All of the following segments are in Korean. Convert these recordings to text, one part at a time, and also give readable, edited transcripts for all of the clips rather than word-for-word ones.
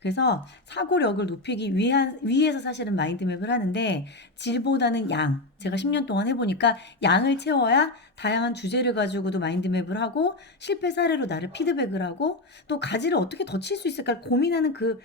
그래서 사고력을 높이기 위해서 사실은 마인드맵을 하는데 질보다는 양. 제가 10년 동안 해보니까 양을 채워야 다양한 주제를 가지고도 마인드맵을 하고 실패 사례로 나를 피드백을 하고 또 가지를 어떻게 더 칠 수 있을까 고민하는 그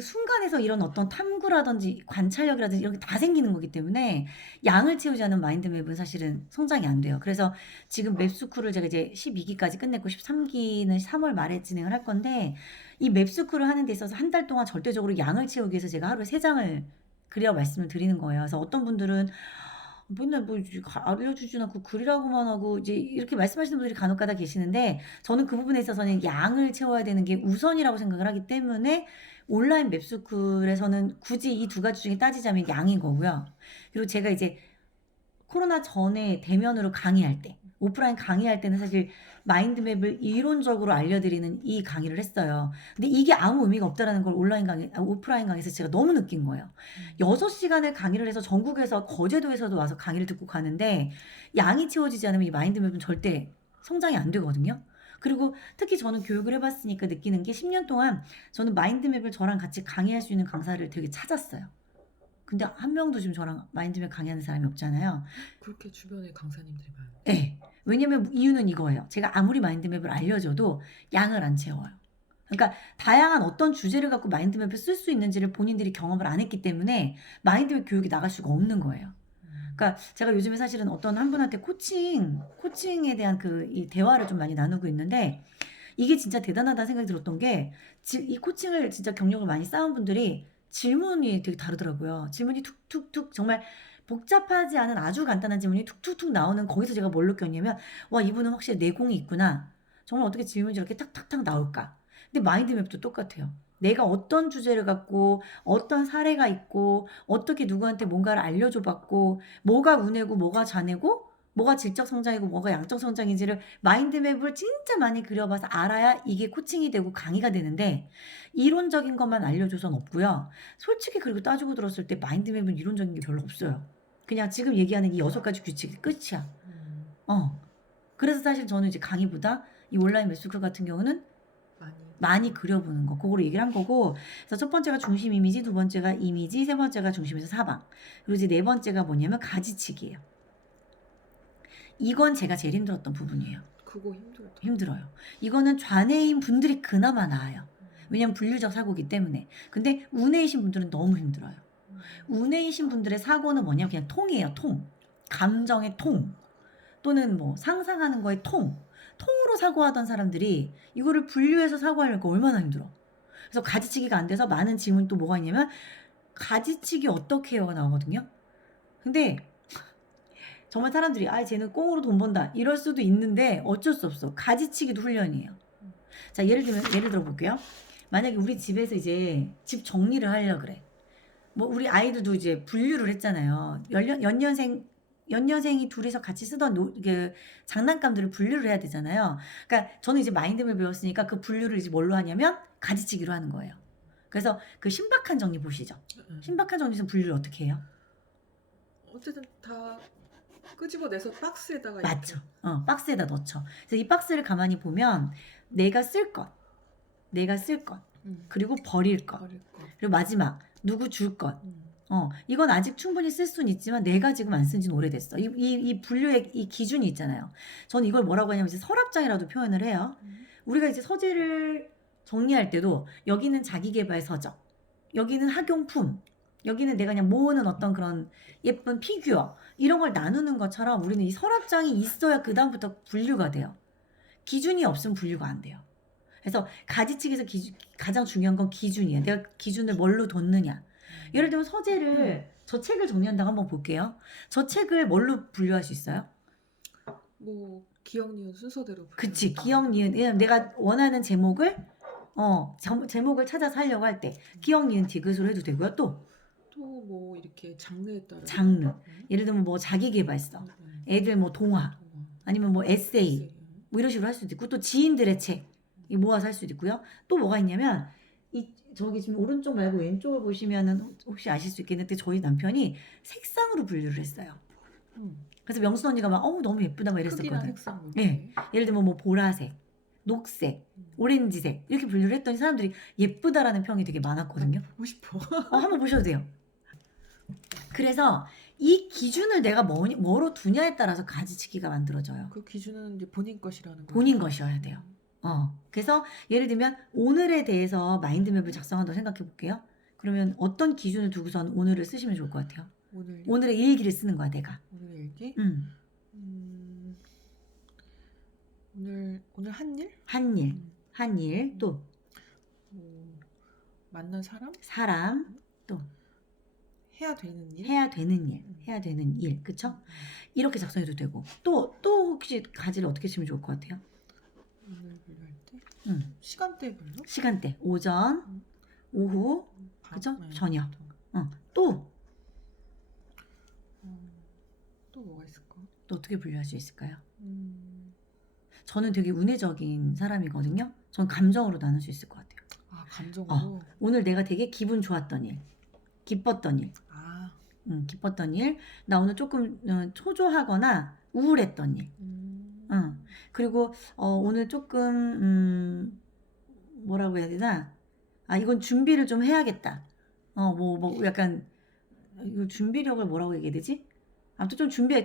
순간에서 이런 어떤 탐구라든지 관찰력이라든지 이런 게 다 생기는 거기 때문에 양을 채우지 않은 마인드맵은 사실은 성장이 안 돼요. 그래서 지금 맵스쿨을 제가 이제 12기까지 끝냈고 13기는 3월 말에 진행을 할 건데 이 맵스쿨을 하는 데 있어서 한 달 동안 절대적으로 양을 채우기 위해서 제가 하루에 3장을 그려 말씀을 드리는 거예요. 그래서 어떤 분들은 맨날 뭐 알려주진 않고 글이라고만 하고 이제 이렇게 말씀하시는 분들이 간혹가다 계시는데 저는 그 부분에 있어서는 양을 채워야 되는 게 우선이라고 생각을 하기 때문에 온라인 맵스쿨에서는 굳이 이 두 가지 중에 따지자면 양인 거고요. 그리고 제가 이제 코로나 전에 대면으로 강의할 때 오프라인 강의할 때는 사실 마인드맵을 이론적으로 알려드리는 이 강의를 했어요. 근데 이게 아무 의미가 없다라는 걸 오프라인 강의에서 제가 너무 느낀 거예요. 6시간을 강의를 해서 전국에서 거제도에서도 와서 강의를 듣고 가는데 양이 채워지지 않으면 이 마인드맵은 절대 성장이 안 되거든요. 그리고 특히 저는 교육을 해봤으니까 느끼는 게 10년 동안 저는 마인드맵을 저랑 같이 강의할 수 있는 강사를 되게 찾았어요. 근데 한 명도 지금 저랑 마인드맵 강의하는 사람이 없잖아요. 그렇게 주변에 강사님들이 많아요. 네. 왜냐면 이유는 이거예요. 제가 아무리 마인드맵을 알려줘도 양을 안 채워요. 그러니까 다양한 어떤 주제를 갖고 마인드맵을 쓸 수 있는지를 본인들이 경험을 안 했기 때문에 마인드맵 교육이 나갈 수가 없는 거예요. 그러니까 제가 요즘에 사실은 어떤 한 분한테 코칭에 대한 이 대화를 좀 많이 나누고 있는데 이게 진짜 대단하다는 생각이 들었던 게 이 코칭을 진짜 경력을 많이 쌓은 분들이 질문이 되게 다르더라고요. 질문이 툭툭툭 정말 복잡하지 않은 아주 간단한 질문이 툭툭툭 나오는 거기서 제가 뭘 느꼈냐면 와 이분은 확실히 내공이 있구나. 정말 어떻게 질문이 저렇게 탁탁탁 나올까. 근데 마인드맵도 똑같아요. 내가 어떤 주제를 갖고 어떤 사례가 있고 어떻게 누구한테 뭔가를 알려줘 봤고 뭐가 운이고 뭐가 잔해고 뭐가 질적 성장이고 뭐가 양적 성장인지를 마인드맵을 진짜 많이 그려봐서 알아야 이게 코칭이 되고 강의가 되는데 이론적인 것만 알려줘선 없고요. 솔직히 그리고 따지고 들었을 때 마인드맵은 이론적인 게 별로 없어요. 그냥 지금 얘기하는 이 6가지 규칙이 끝이야. 그래서 사실 저는 이제 강의보다 이 온라인 매스쿨 같은 경우는 많이 그려보는 거. 그거로 얘기를 한 거고. 그래서 첫 번째가 중심 이미지, 두 번째가 이미지, 세 번째가 중심에서 사방. 그리고 이제 네 번째가 뭐냐면 가지치기예요. 이건 제가 제일 힘들었던 부분이에요. 그거 힘들다. 힘들어요. 이거는 좌뇌인 분들이 그나마 나아요. 왜냐면 분류적 사고기 때문에. 근데 우뇌이신 분들은 너무 힘들어요. 우뇌이신 분들의 사고는 뭐냐면 그냥 통이에요. 통. 감정의 통. 또는 뭐 상상하는 거에 통. 통으로 사고하던 사람들이 이거를 분류해서 사고하려니까 얼마나 힘들어. 그래서 가지치기가 안 돼서 많은 질문이 또 뭐가 있냐면 가지치기 어떻게 해요가 나오거든요. 근데 정말 사람들이 쟤는 꽁으로 돈 번다 이럴 수도 있는데 어쩔 수 없어. 가지치기도 훈련이에요. 자 예를 들어 볼게요. 만약에 우리 집에서 이제 집 정리를 하려 그래. 뭐 우리 아이들도 이제 분류를 했잖아요. 연년생이 둘이서 같이 쓰던 장난감들을 분류를 해야 되잖아요. 그러니까 저는 이제 마인드맵을 배웠으니까 그 분류를 이제 뭘로 하냐면 가지치기로 하는 거예요. 그래서 그 신박한 정리 보시죠. 신박한 정리는 분류를 어떻게 해요? 어쨌든 다 끄집어내서 박스에다가 맞죠. 박스에다 넣죠. 그래서 이 박스를 가만히 보면 내가 쓸 것, 그리고 버릴 것, 그리고 마지막 누구 줄 것. 이건 아직 충분히 쓸 수는 있지만 내가 지금 안 쓴 지는 오래됐어. 이 분류의 이 기준이 있잖아요. 저는 이걸 뭐라고 하냐면 이제 서랍장이라도 표현을 해요. 우리가 이제 서재를 정리할 때도 여기는 자기계발 서적, 여기는 학용품, 여기는 내가 그냥 모으는 어떤 그런 예쁜 피규어 이런 걸 나누는 것처럼 우리는 이 서랍장이 있어야 그 다음부터 분류가 돼요. 기준이 없으면 분류가 안 돼요. 그래서 가지치기에서 가장 중요한 건 기준이에요. 내가 기준을 뭘로 뒀느냐. 예를 들면 서재를 저 책을 정리한다고 한번 볼게요. 저 책을 뭘로 분류할 수 있어요? 뭐 기억 니은 순서대로. 그치 기억 니은 왜냐면 내가 원하는 제목을 제목을 찾아서 하려고 할 때 기억 니은 디귿으로 해도 되고요. 또 뭐 이렇게 장르에 따라. 장르. 예를 들면 뭐 자기계발서, 애들 뭐 동화, 아니면 뭐 에세이, 뭐 이런 식으로 할 수도 있고 또 지인들의 책 모아서 할 수도 있고요. 또 뭐가 있냐면 저기 지금 오른쪽 말고 왼쪽을 보시면은 혹시 아실 수 있겠는데 저희 남편이 색상으로 분류를 했어요. 그래서 명순 언니가 막 너무 예쁘다 막 이랬었거든. 색상. 네. 예를 들면 뭐 보라색, 녹색, 오렌지색 이렇게 분류를 했더니 사람들이 예쁘다라는 평이 되게 많았거든요. 보고 싶어. 한번 보셔도 돼요. 그래서 이 기준을 내가 뭐로 두냐에 따라서 가지치기가 만들어져요. 그 기준은 이제 본인 것이라는 거죠. 본인 것이어야 돼요. 그래서 예를 들면 오늘에 대해서 마인드맵을 작성한다고 생각해 볼게요. 그러면 어떤 기준을 두고선 오늘을 쓰시면 좋을 것 같아요? 오늘의 일기를 쓰는 거야, 내가. 오늘 일기? 음. 오늘 한 일? 한 일, 또 만난 사람, 또 해야 되는 일? 해야 되는 일, 그쵸? 이렇게 작성해도 되고 또 혹시 가지를 어떻게 치면 좋을 것 같아요? 오늘 분류할 때? 시간대별로? 시간대, 오전, 오후, 그죠? 저녁. 또 뭐가 있을까? 또 어떻게 분류할 수 있을까요? 저는 되게 운의적인 사람이거든요. 전 감정으로 나눌 수 있을 것 같아요. 아, 감정으로? 오늘 내가 되게 기분 좋았던 일, 기뻤던 일, 기뻤던 일, 나 오늘 조금 초조하거나 우울했던 일, 그리고 오늘 조금 뭐라고 해야 되나? 이건 준비를 좀 해야겠다. 약간 이거 준비력을 뭐라고 얘기해야 되지? 아무튼 좀 준비해.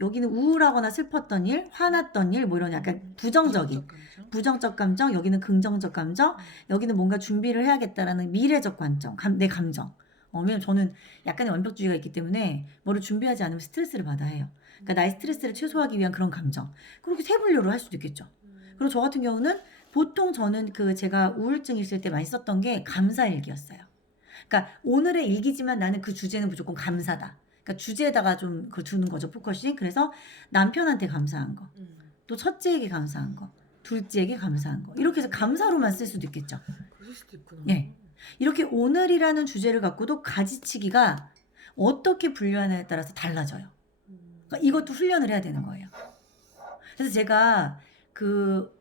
여기는 우울하거나 슬펐던 일, 화났던 일, 뭐 이런 약간 부정적 감정, 여기는 긍정적 감정, 여기는 뭔가 준비를 해야겠다라는 미래적 관점, 내 감정. 왜냐면 저는 약간의 완벽주의가 있기 때문에 뭐를 준비하지 않으면 스트레스를 받아야 해요. 그러니까 나의 스트레스를 최소화하기 위한 그런 감정. 그렇게 세 분류로 할 수도 있겠죠. 그리고 저 같은 경우는 보통 저는 제가 우울증 있을 때 많이 썼던 게 감사일기였어요. 그러니까 오늘의 일기지만 나는 그 주제는 무조건 감사다. 그러니까 주제에다가 좀 그걸 두는 거죠, 포커싱. 그래서 남편한테 감사한 거, 또 첫째에게 감사한 거, 둘째에게 감사한 거. 이렇게 해서 감사로만 쓸 수도 있겠죠. 그럴 수도 있구나. 네. 이렇게 오늘이라는 주제를 갖고도 가지치기가 어떻게 분류하느냐에 따라서 달라져요. 그러니까 이것도 훈련을 해야 되는 거예요. 그래서 제가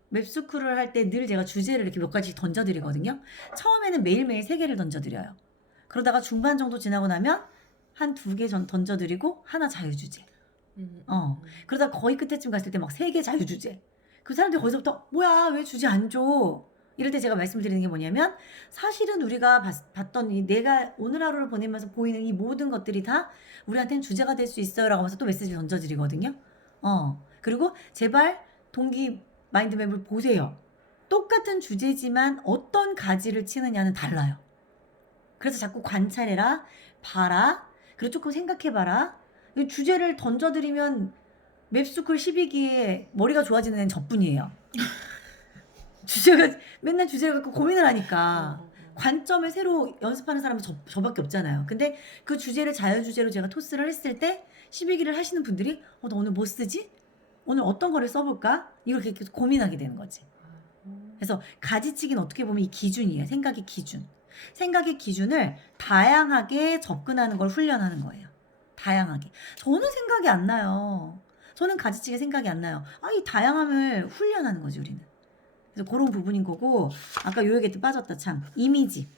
맵스쿨을 할 때 늘 제가 주제를 이렇게 몇 가지 던져드리거든요. 처음에는 매일매일 3개를 던져드려요. 그러다가 중반 정도 지나고 나면 한 2개 던져드리고 하나 자유주제. 그러다 거의 끝에쯤 갔을 때 막 3개 자유주제. 그 사람들이 거기서부터 뭐야 왜 주제 안 줘? 이럴 때 제가 말씀드리는 게 뭐냐면 사실은 우리가 봤던 내가 오늘 하루를 보내면서 보이는 이 모든 것들이 다 우리한테는 주제가 될 수 있어요 라고 하면서 또 메시지를 던져드리거든요. 그리고 제발 동기 마인드맵을 보세요. 똑같은 주제지만 어떤 가지를 치느냐는 달라요. 그래서 자꾸 관찰해라, 봐라, 그리고 조금 생각해봐라. 주제를 던져드리면 맵스쿨 12기에 머리가 좋아지는 애는 저뿐이에요. 맨날 주제를 갖고 고민을 하니까 관점을 새로 연습하는 사람은 저밖에 없잖아요. 근데 그 주제를 자유주제로 제가 토스를 했을 때 12기를 하시는 분들이 나 오늘 뭐 쓰지? 오늘 어떤 거를 써볼까? 이렇게 계속 고민하게 되는 거지. 그래서 가지치기는 어떻게 보면 이 기준이에요. 생각의 기준. 생각의 기준을 다양하게 접근하는 걸 훈련하는 거예요. 다양하게. 저는 생각이 안 나요. 저는 가지치기 생각이 안 나요. 이 다양함을 훈련하는 거지 우리는. 그래서 그런 부분인 거고 아까 요 얘기도 빠졌다 참. 이미지.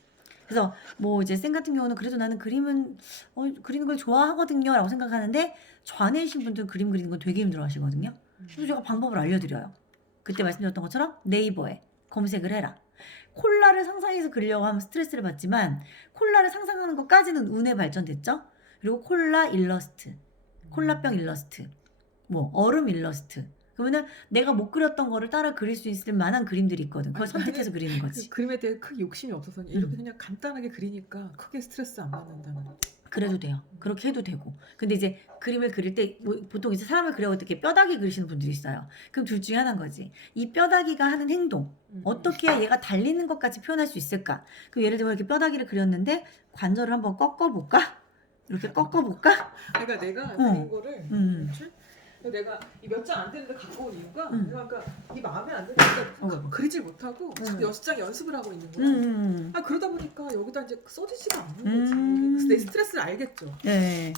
그래서 이제 쌤 같은 경우는 그래도 나는 그림은 그리는 걸 좋아하거든요 라고 생각하는데 좌뇌이신 분들은 그림 그리는 건 되게 힘들어 하시거든요. 그래서 제가 방법을 알려드려요. 그때 말씀드렸던 것처럼 네이버에 검색을 해라. 콜라를 상상해서 그리려고 하면 스트레스를 받지만 콜라를 상상하는 것까지는 운에 발전됐죠. 그리고 콜라 일러스트, 콜라병 일러스트, 얼음 일러스트. 그러면은 내가 못 그렸던 거를 따라 그릴 수 있을 만한 그림들이 있거든. 그걸 선택해서 그리는 거지. 그림에 대해 크게 욕심이 없어서 이렇게 그냥 간단하게 그리니까 크게 스트레스 안 받는다는. 그래도 돼요. 그렇게 해도 되고. 근데 이제 그림을 그릴 때 보통 이제 사람을 그려고 이렇게 뼈다귀 그리시는 분들이 있어요. 그럼 둘 중에 하나인 거지. 이 뼈다귀가 하는 행동 어떻게 해야 얘가 달리는 것까지 표현할 수 있을까? 그 예를 들어 이렇게 뼈다귀를 그렸는데 관절을 한번 꺾어볼까? 이렇게 꺾어볼까? 그러니까 내가 그린 거를 내가 이 몇 장 안 되는데 갖고 온 이유가 그러니까 이 마음에 안 드니까 그리질 못하고 자꾸 연습장 연습을 하고 있는 거야. 그러다 보니까 여기다 이제 써지지가 않는 거지. 그래서 내 스트레스를 알겠죠. 네.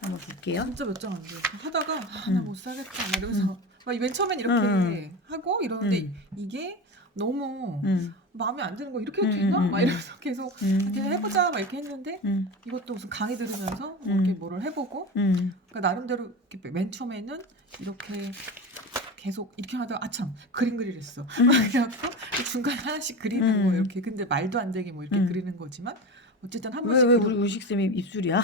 한번 볼게요. 진짜 몇 장 안 돼. 하다가 나 못 살겠다 이러면서 맨 처음엔 이렇게 하고 이러는데 이게 너무 마음에 안 드는 거 이렇게 해도 되나? 막 이러면서 계속 이렇게 해보자 막 이렇게 했는데 이것도 무슨 강의 들으면서 이렇게 뭐를 해보고 그러니까 나름대로 이렇게 맨 처음에는 이렇게 계속 이렇게 하다가 아참 그림 그리랬어. 그래갖고 중간에 하나씩 그리는 거 이렇게. 근데 말도 안 되게 뭐 이렇게 그리는 거지만 어쨌든 한 번씩 왜 우리 의식쌤이 입술이야?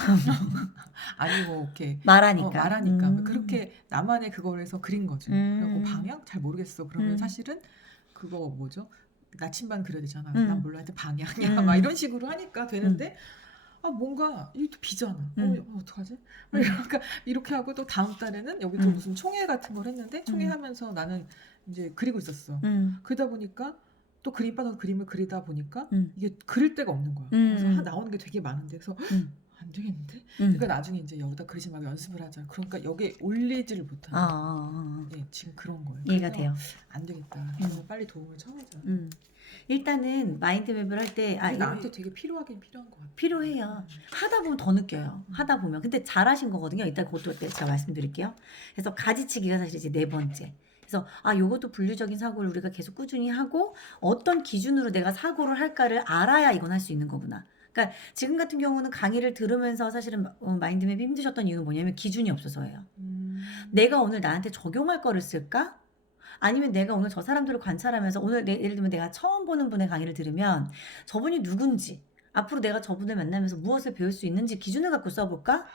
아니 뭐 이렇게 말하니까. 말하니까 그렇게 나만의 그걸 해서 그린 거지. 그리고 방향 잘 모르겠어. 그러면 사실은 그거 뭐죠? 나침반 그려야 되잖아. 난 몰라. 하여튼 방향이야. 막 이런 식으로 하니까 되는데 아 뭔가 이게 또 비잖아. 어떡하지? 그러니까 이렇게 하고 또 다음 달에는 여기 또 무슨 총회 같은 걸 했는데 총회 하면서 나는 이제 그리고 있었어. 그러다 보니까 또 그림 빠져서 그림을 그리다 보니까 이게 그릴 데가 없는 거야. 그래서 나오는 게 되게 많은데 그래서 안 되겠는데? 그러니까 나중에 이제 여기다 그리지 말고 연습을 하자. 그러니까 여기에 올리지를 못하는 네, 지금 그런 거예요. 이해가 돼요. 안 되겠다. 빨리 도움을 청하자. 일단은 마인드맵을 할 때 나한테 되게 필요하긴 필요한 것 같아요. 필요해요. 하다 보면 더 느껴요. 하다 보면. 근데 잘하신 거거든요. 이따 그것도 제가 말씀드릴게요. 그래서 가지치기가 사실 이제 4번째. 그래서 요것도 분류적인 사고를 우리가 계속 꾸준히 하고 어떤 기준으로 내가 사고를 할까를 알아야 이건 할 수 있는 거구나. 그러니까 지금 같은 경우는 강의를 들으면서 사실은 마인드맵이 힘드셨던 이유는 뭐냐면 기준이 없어서예요. 내가 오늘 나한테 적용할 거를 쓸까? 아니면 내가 오늘 저 사람들을 관찰하면서 오늘 예를 들면 내가 처음 보는 분의 강의를 들으면 저분이 누군지 앞으로 내가 저분을 만나면서 무엇을 배울 수 있는지 기준을 갖고 써볼까?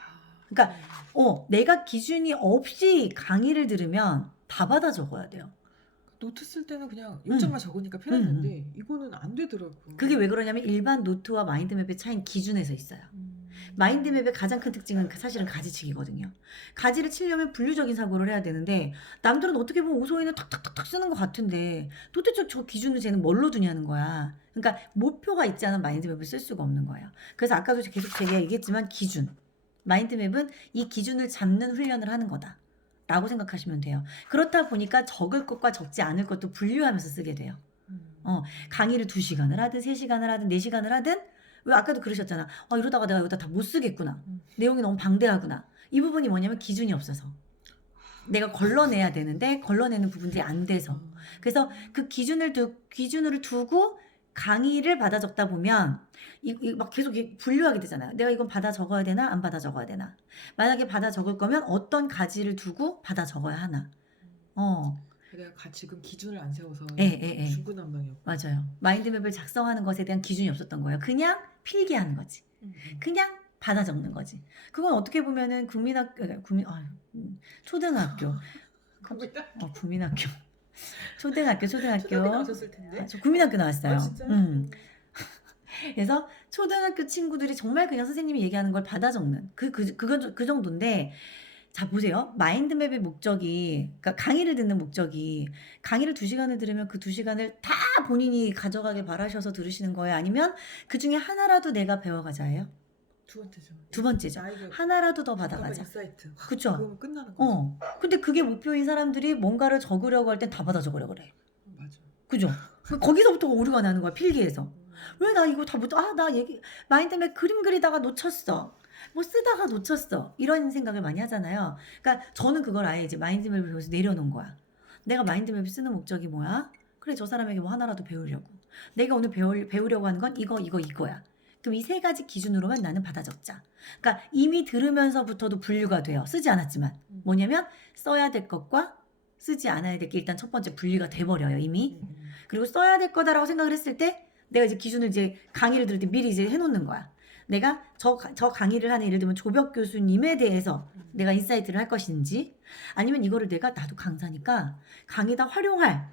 그러니까 내가 기준이 없이 강의를 들으면 다 받아 적어야 돼요. 노트 쓸 때는 그냥 요점만 적으니까 편했는데 이거는 안 되더라고. 그게 왜 그러냐면 일반 노트와 마인드맵의 차이는 기준에서 있어요. 마인드맵의 가장 큰 특징은 사실은 가지치기거든요. 가지를 치려면 분류적인 사고를 해야 되는데 남들은 어떻게 보면 오소이는 탁탁탁탁 쓰는 것 같은데 도대체 저 기준을 쟤는 뭘로 두냐는 거야. 그러니까 목표가 있지 않은 마인드맵을 쓸 수가 없는 거예요. 그래서 아까도 계속 제가 얘기했지만 기준. 마인드맵은 이 기준을 잡는 훈련을 하는 거다. 라고 생각하시면 돼요. 그렇다 보니까 적을 것과 적지 않을 것도 분류하면서 쓰게 돼요. 강의를 2시간을 하든 3시간을 하든 4시간을 하든 왜 아까도 그러셨잖아. 이러다가 내가 여기다 다 못 쓰겠구나. 내용이 너무 방대하구나. 이 부분이 뭐냐면 기준이 없어서. 내가 걸러내야 되는데 걸러내는 부분들이 안 돼서. 그래서 그 기준을 두고 강의를 받아 적다 보면 막 계속 분류하게 되잖아요. 내가 이건 받아 적어야 되나 안 받아 적어야 되나. 만약에 받아 적을 거면 어떤 가지를 두고 받아 적어야 하나. 내가 지금 기준을 안 세워서 중구난방이었고. 맞아요. 마인드맵을 작성하는 것에 대한 기준이 없었던 거예요. 그냥 필기하는 거지. 그냥 받아 적는 거지. 그건 어떻게 보면은 초등학교. 국민학교. 초등학교. 초등학교 나오셨을 텐데. 저 국민학교 나왔어요. 진짜요? 그래서 초등학교 친구들이 정말 그냥 선생님이 얘기하는 걸 받아 적는 그 정도인데 자 보세요. 마인드맵의 목적이 그러니까 강의를 듣는 목적이 강의를 2시간을 들으면 그 2시간을 다 본인이 가져가길 바라셔서 들으시는 거예요? 아니면 그중에 하나라도 내가 배워가자예요? 두 번째죠. 하나라도 더 받아가자. 인사이트. 그쵸? 그러면 끝나는 거죠. 근데 그게 목표인 사람들이 뭔가를 적으려고 할 땐 다 받아 적으려고 그래. 맞아. 그죠? 거기서부터 오류가 나는 거야. 필기에서. 왜 나 이거 다 마인드맵 그림 그리다가 놓쳤어. 뭐 쓰다가 놓쳤어. 이런 생각을 많이 하잖아요. 그러니까 저는 그걸 아예 이제 마인드맵을 배워서 내려놓은 거야. 내가 마인드맵을 쓰는 목적이 뭐야? 그래 저 사람에게 뭐 하나라도 배우려고. 내가 오늘 배우려고 하는 건 이거야. 그럼 이 3가지 기준으로만 나는 받아 적자. 그러니까 이미 들으면서부터도 분류가 돼요. 쓰지 않았지만. 뭐냐면 써야 될 것과 쓰지 않아야 될 게 일단 첫 번째 분리가 돼버려요. 이미. 그리고 써야 될 거다라고 생각을 했을 때 내가 이제 기준을 이제 강의를 들을 때 미리 이제 해놓는 거야. 내가 저 강의를 하는 예를 들면 조벽 교수님에 대해서 내가 인사이트를 할 것인지 아니면 이거를 나도 강사니까 강의다 활용에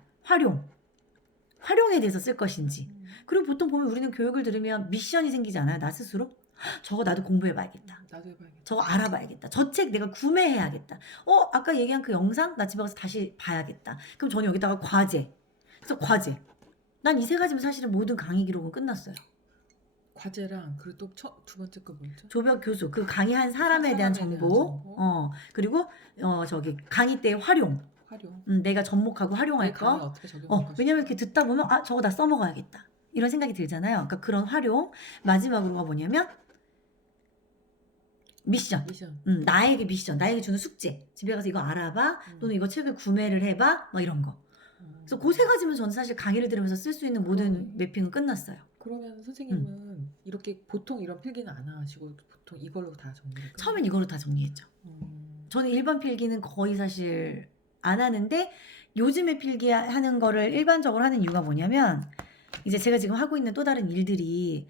대해서 쓸 것인지. 그리고 보통 보면 우리는 교육을 들으면 미션이 생기지 않아요? 나 스스로? 저거 나도 공부해봐야겠다. 나도 해봐야겠다. 저거 알아봐야겠다. 저 책 내가 구매해야겠다. 아까 얘기한 그 영상 나 집에 가서 다시 봐야겠다. 그럼 저는 여기다가 과제. 그래서 과제. 난 이 3가지면 사실은 모든 강의 기록은 끝났어요. 과제랑 그리고 또 두 번째 거 뭐였죠? 조벽 교수 그 강의한 사람에 대한 정보. 그리고 강의 때 활용. 내가 접목하고 활용할 거. 어떻게 적용할 것인지. 왜냐면 이렇게 듣다 보면 저거 다 써먹어야겠다. 이런 생각이 들잖아요. 그러니까 그런 활용. 마지막으로가 뭐냐면 미션. 나에게 미션. 나에게 주는 숙제. 집에 가서 이거 알아봐. 또는 이거 책을 구매를 해봐. 뭐 이런 거. 그래서 그 3가지면 저는 사실 강의를 들으면서 쓸 수 있는 모든 매핑은 끝났어요. 그러면 선생님은 이렇게 보통 이런 필기는 안 하시고 보통 이걸로 다 정리를 처음엔 이걸로 다 정리했죠. 저는 일반 필기는 거의 사실 안 하는데 요즘에 필기하는 거를 일반적으로 하는 이유가 뭐냐면 이제 제가 지금 하고 있는 또 다른 일들이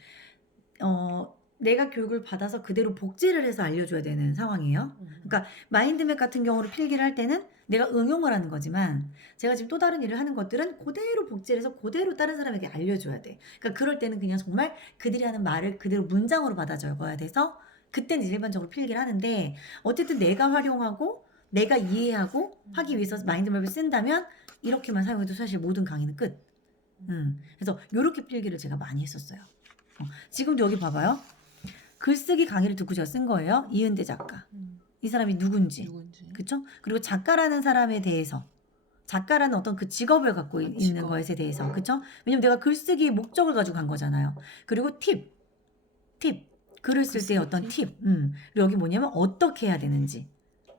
내가 교육을 받아서 그대로 복제를 해서 알려줘야 되는 상황이에요. 그러니까 마인드맵 같은 경우로 필기를 할 때는 내가 응용을 하는 거지만 제가 지금 또 다른 일을 하는 것들은 그대로 복제를 해서 그대로 다른 사람에게 알려줘야 돼. 그러니까 그럴 때는 그냥 정말 그들이 하는 말을 그대로 문장으로 받아 적어야 돼서 그때는 이제 일반적으로 필기를 하는데 어쨌든 내가 활용하고 내가 이해하고 하기 위해서 마인드맵을 쓴다면 이렇게만 사용해도 사실 모든 강의는 끝. 그래서 이렇게 필기를 제가 많이 했었어요. 지금도 여기 봐봐요. 글쓰기 강의를 듣고 제가 쓴 거예요. 이은대 작가. 이 사람이 누군지. 그쵸? 그리고 작가라는 사람에 대해서. 작가라는 어떤 그 직업을 갖고 있는 것에 대해서. 그쵸? 왜냐면 내가 글쓰기의 목적을 가지고 간 거잖아요. 그리고 팁. 글을 쓸 때 어떤 팁. 그리고 여기 뭐냐면 어떻게 해야 되는지.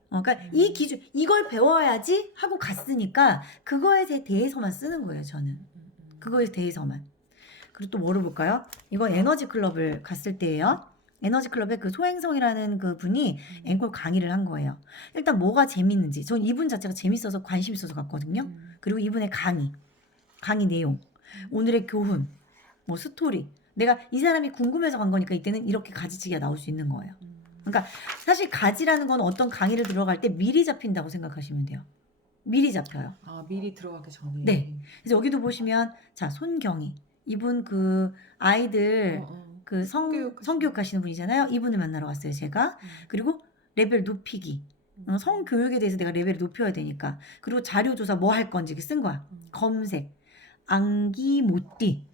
그러니까 이 기준, 이걸 배워야지 하고 갔으니까 그거에 대해서만 쓰는 거예요, 저는. 그거에 대해서만. 그리고 또 뭐를 볼까요? 이건 에너지 클럽을 갔을 때예요. 에너지 클럽의 그 소행성이라는 그 분이 앵콜 강의를 한 거예요. 일단 뭐가 재밌는지. 전 이분 자체가 재밌어서 관심 있어서 갔거든요. 그리고 이분의 강의 내용, 오늘의 교훈, 뭐 스토리. 내가 이 사람이 궁금해서 간 거니까 이때는 이렇게 가지치기가 나올 수 있는 거예요. 그러니까 사실 가지라는 건 어떤 강의를 들어갈 때 미리 잡힌다고 생각하시면 돼요. 미리 잡혀요. 미리 들어가기 전에. 네. 그래서 여기도 보시면 자, 손경희. 이분 그 아이들 그 성교육 하시는 분이잖아요. 이분을 만나러 갔어요, 제가. 그리고 레벨 높이기. 성교육에 대해서 내가 레벨을 높여야 되니까. 그리고 자료조사 뭐 할 건지 쓴 거야. 검색. 앙기모띠.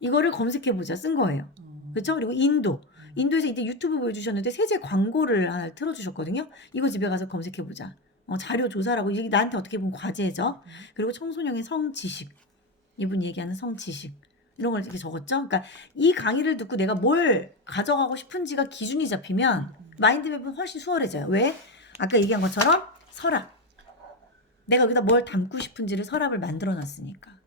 이거를 검색해보자 쓴 거예요. 그렇죠? 그리고 인도에서 이때 유튜브 보여주셨는데 세제 광고를 하나 틀어주셨거든요. 이거 집에 가서 검색해보자. 자료 조사라고. 이게 나한테 어떻게 보면 과제죠. 그리고 청소년의 성지식. 이분 얘기하는 성지식. 이런 걸 이렇게 적었죠. 그러니까 이 강의를 듣고 내가 뭘 가져가고 싶은지가 기준이 잡히면 마인드맵은 훨씬 수월해져요. 왜? 아까 얘기한 것처럼 서랍. 내가 여기다 뭘 담고 싶은지를 서랍을 만들어놨으니까.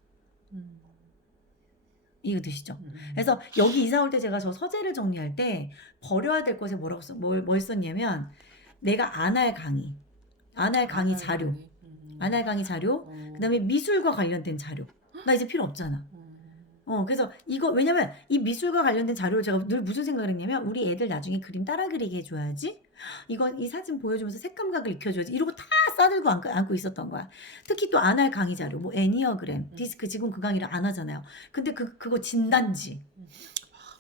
이거 드시죠? 그래서 여기 이사 올 때 제가 저 서재를 정리할 때 버려야 될 것에 뭘 썼냐면 내가 안 할 강의 자료, 그다음에 미술과 관련된 자료. 나 이제 필요 없잖아. 그래서 이거 왜냐면 이 미술과 관련된 자료를 제가 늘 무슨 생각을 했냐면 우리 애들 나중에 그림 따라 그리게 해줘야지. 이 사진 보여주면서 색감각을 익혀줘야지. 이러고 다 싸들고 안고 있었던 거야. 특히 또 안 할 강의 자료, 뭐 애니어그램, 디스크 지금 그 강의를 안 하잖아요. 근데 그거 진단지.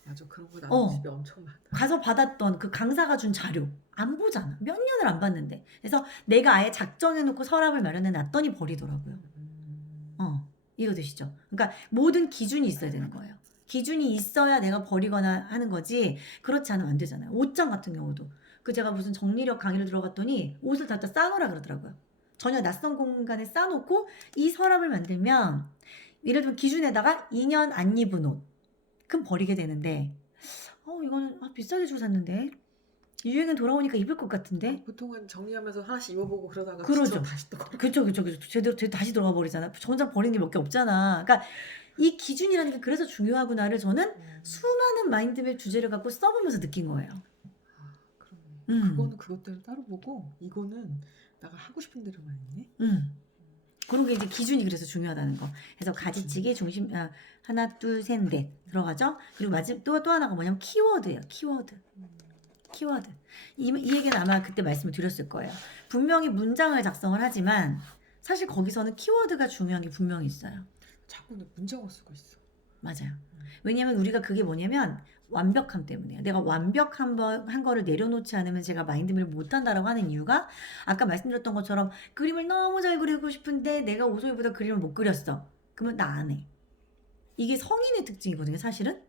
맞아, 그런 거 나는 집에 엄청 많아. 가서 받았던 그 강사가 준 자료 안 보잖아. 몇 년을 안 봤는데. 그래서 내가 아예 작정해놓고 서랍을 마련해 놨더니 버리더라고요. 이거 드시죠? 그러니까 모든 기준이 있어야 되는 거예요. 기준이 있어야 내가 버리거나 하는 거지. 그렇지 않으면 안 되잖아요. 옷장 같은 경우도. 제가 무슨 정리력 강의를 들어갔더니 옷을 다 싸놓으라 그러더라고요. 전혀 낯선 공간에 싸놓고 이 서랍을 만들면 예를 들면 기준에다가 2년 안 입은 옷. 그럼 버리게 되는데 이거는 비싸게 주고 샀는데 유행은 돌아오니까 입을 것 같은데. 보통은 정리하면서 하나씩 입어보고 그러다가 그러죠. 다시 또 그렇죠. 제대로 다시 들어가 버리잖아. 정작 버리는 게 몇 개 없잖아. 그러니까 이 기준이라는 게 그래서 중요하구나를 저는 수많은 마인드맵 주제를 갖고 써보면서 느낀 거예요. 그러네. 그거는 그것대로 따로 보고 이거는 내가 하고 싶은 대로만 했네. 그런 게 이제 기준이 그래서 중요하다는 거. 그래서 가지치기 중심 하나 둘 셋 넷 들어가죠. 그리고 또 하나가 뭐냐면 키워드예요. 키워드. 이 얘기는 아마 그때 말씀을 드렸을 거예요. 분명히 문장을 작성을 하지만 사실 거기서는 키워드가 중요한 게 분명히 있어요. 자꾸 문장을 쓰고 있어. 맞아요. 왜냐면 우리가 그게 뭐냐면 완벽함 때문이에요. 내가 완벽한 거를 내려놓지 않으면 제가 마인드맵을 못한다라고 하는 이유가 아까 말씀드렸던 것처럼 그림을 너무 잘 그리고 싶은데 내가 오소희보다 그림을 못 그렸어. 그러면 나 안 해. 이게 성인의 특징이거든요, 사실은.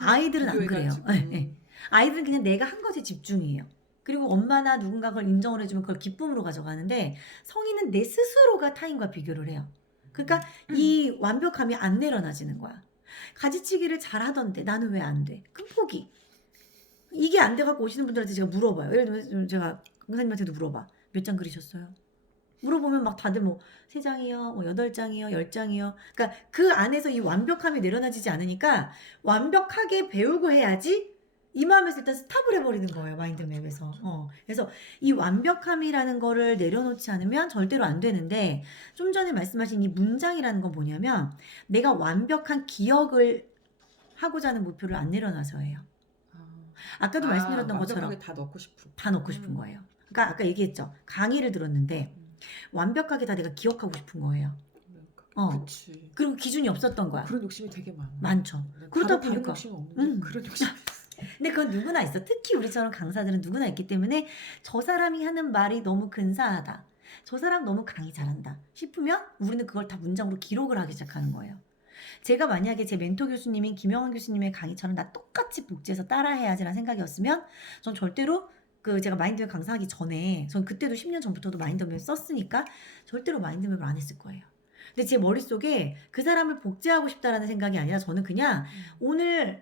아이들은 안 그래요. 네. 아이들은 그냥 내가 한 것에 집중이에요. 그리고 엄마나 누군가 그걸 인정을 해주면 그걸 기쁨으로 가져가는데 성인은 내 스스로가 타인과 비교를 해요. 그러니까 이 완벽함이 안 내려놔지는 거야. 가지치기를 잘하던데 나는 왜 안 돼? 그럼 포기. 이게 안 돼갖고 오시는 분들한테 제가 물어봐요. 예를 들면 제가 강사님한테도 물어봐. 몇 장 그리셨어요? 물어보면 막 다들 뭐 3장이요, 뭐 8장이요, 10장이요. 그러니까 그 안에서 이 완벽함이 내려놔지지 않으니까 완벽하게 배우고 해야지 이 마음에서 일단 스탑을 해버리는 거예요. 마인드맵에서. 그래서 이 완벽함이라는 거를 내려놓지 않으면 절대로 안 되는데, 좀 전에 말씀하신 이 문장이라는 건 뭐냐면 내가 완벽한 기억을 하고자 하는 목표를 안 내려놔서예요. 아까도 말씀드렸던 것처럼 완벽하게 다 넣고 싶은. 다 넣고 싶은 거예요. 그러니까 아까 얘기했죠. 강의를 들었는데 완벽하게 다 내가 기억하고 싶은 거예요. 그치. 그리고 기준이 없었던 거야. 그런 욕심이 되게 많아. 많죠. 그러다 다른 보니까. 욕심이 없는데 그런 욕심이 근데 그건 누구나 있어. 특히 우리처럼 강사들은 누구나 있기 때문에 저 사람이 하는 말이 너무 근사하다. 저 사람 너무 강의 잘한다 싶으면 우리는 그걸 다 문장으로 기록을 하기 시작하는 거예요. 제가 만약에 제 멘토 교수님인 김영환 교수님의 강의처럼 나 똑같이 복제해서 따라해야지라는 생각이었으면 전 절대로 제가 마인드맵 강사하기 전에 전 그때도 10년 전부터도 마인드맵 썼으니까 절대로 마인드맵을 안 했을 거예요. 근데 제 머릿속에 그 사람을 복제하고 싶다라는 생각이 아니라 저는 그냥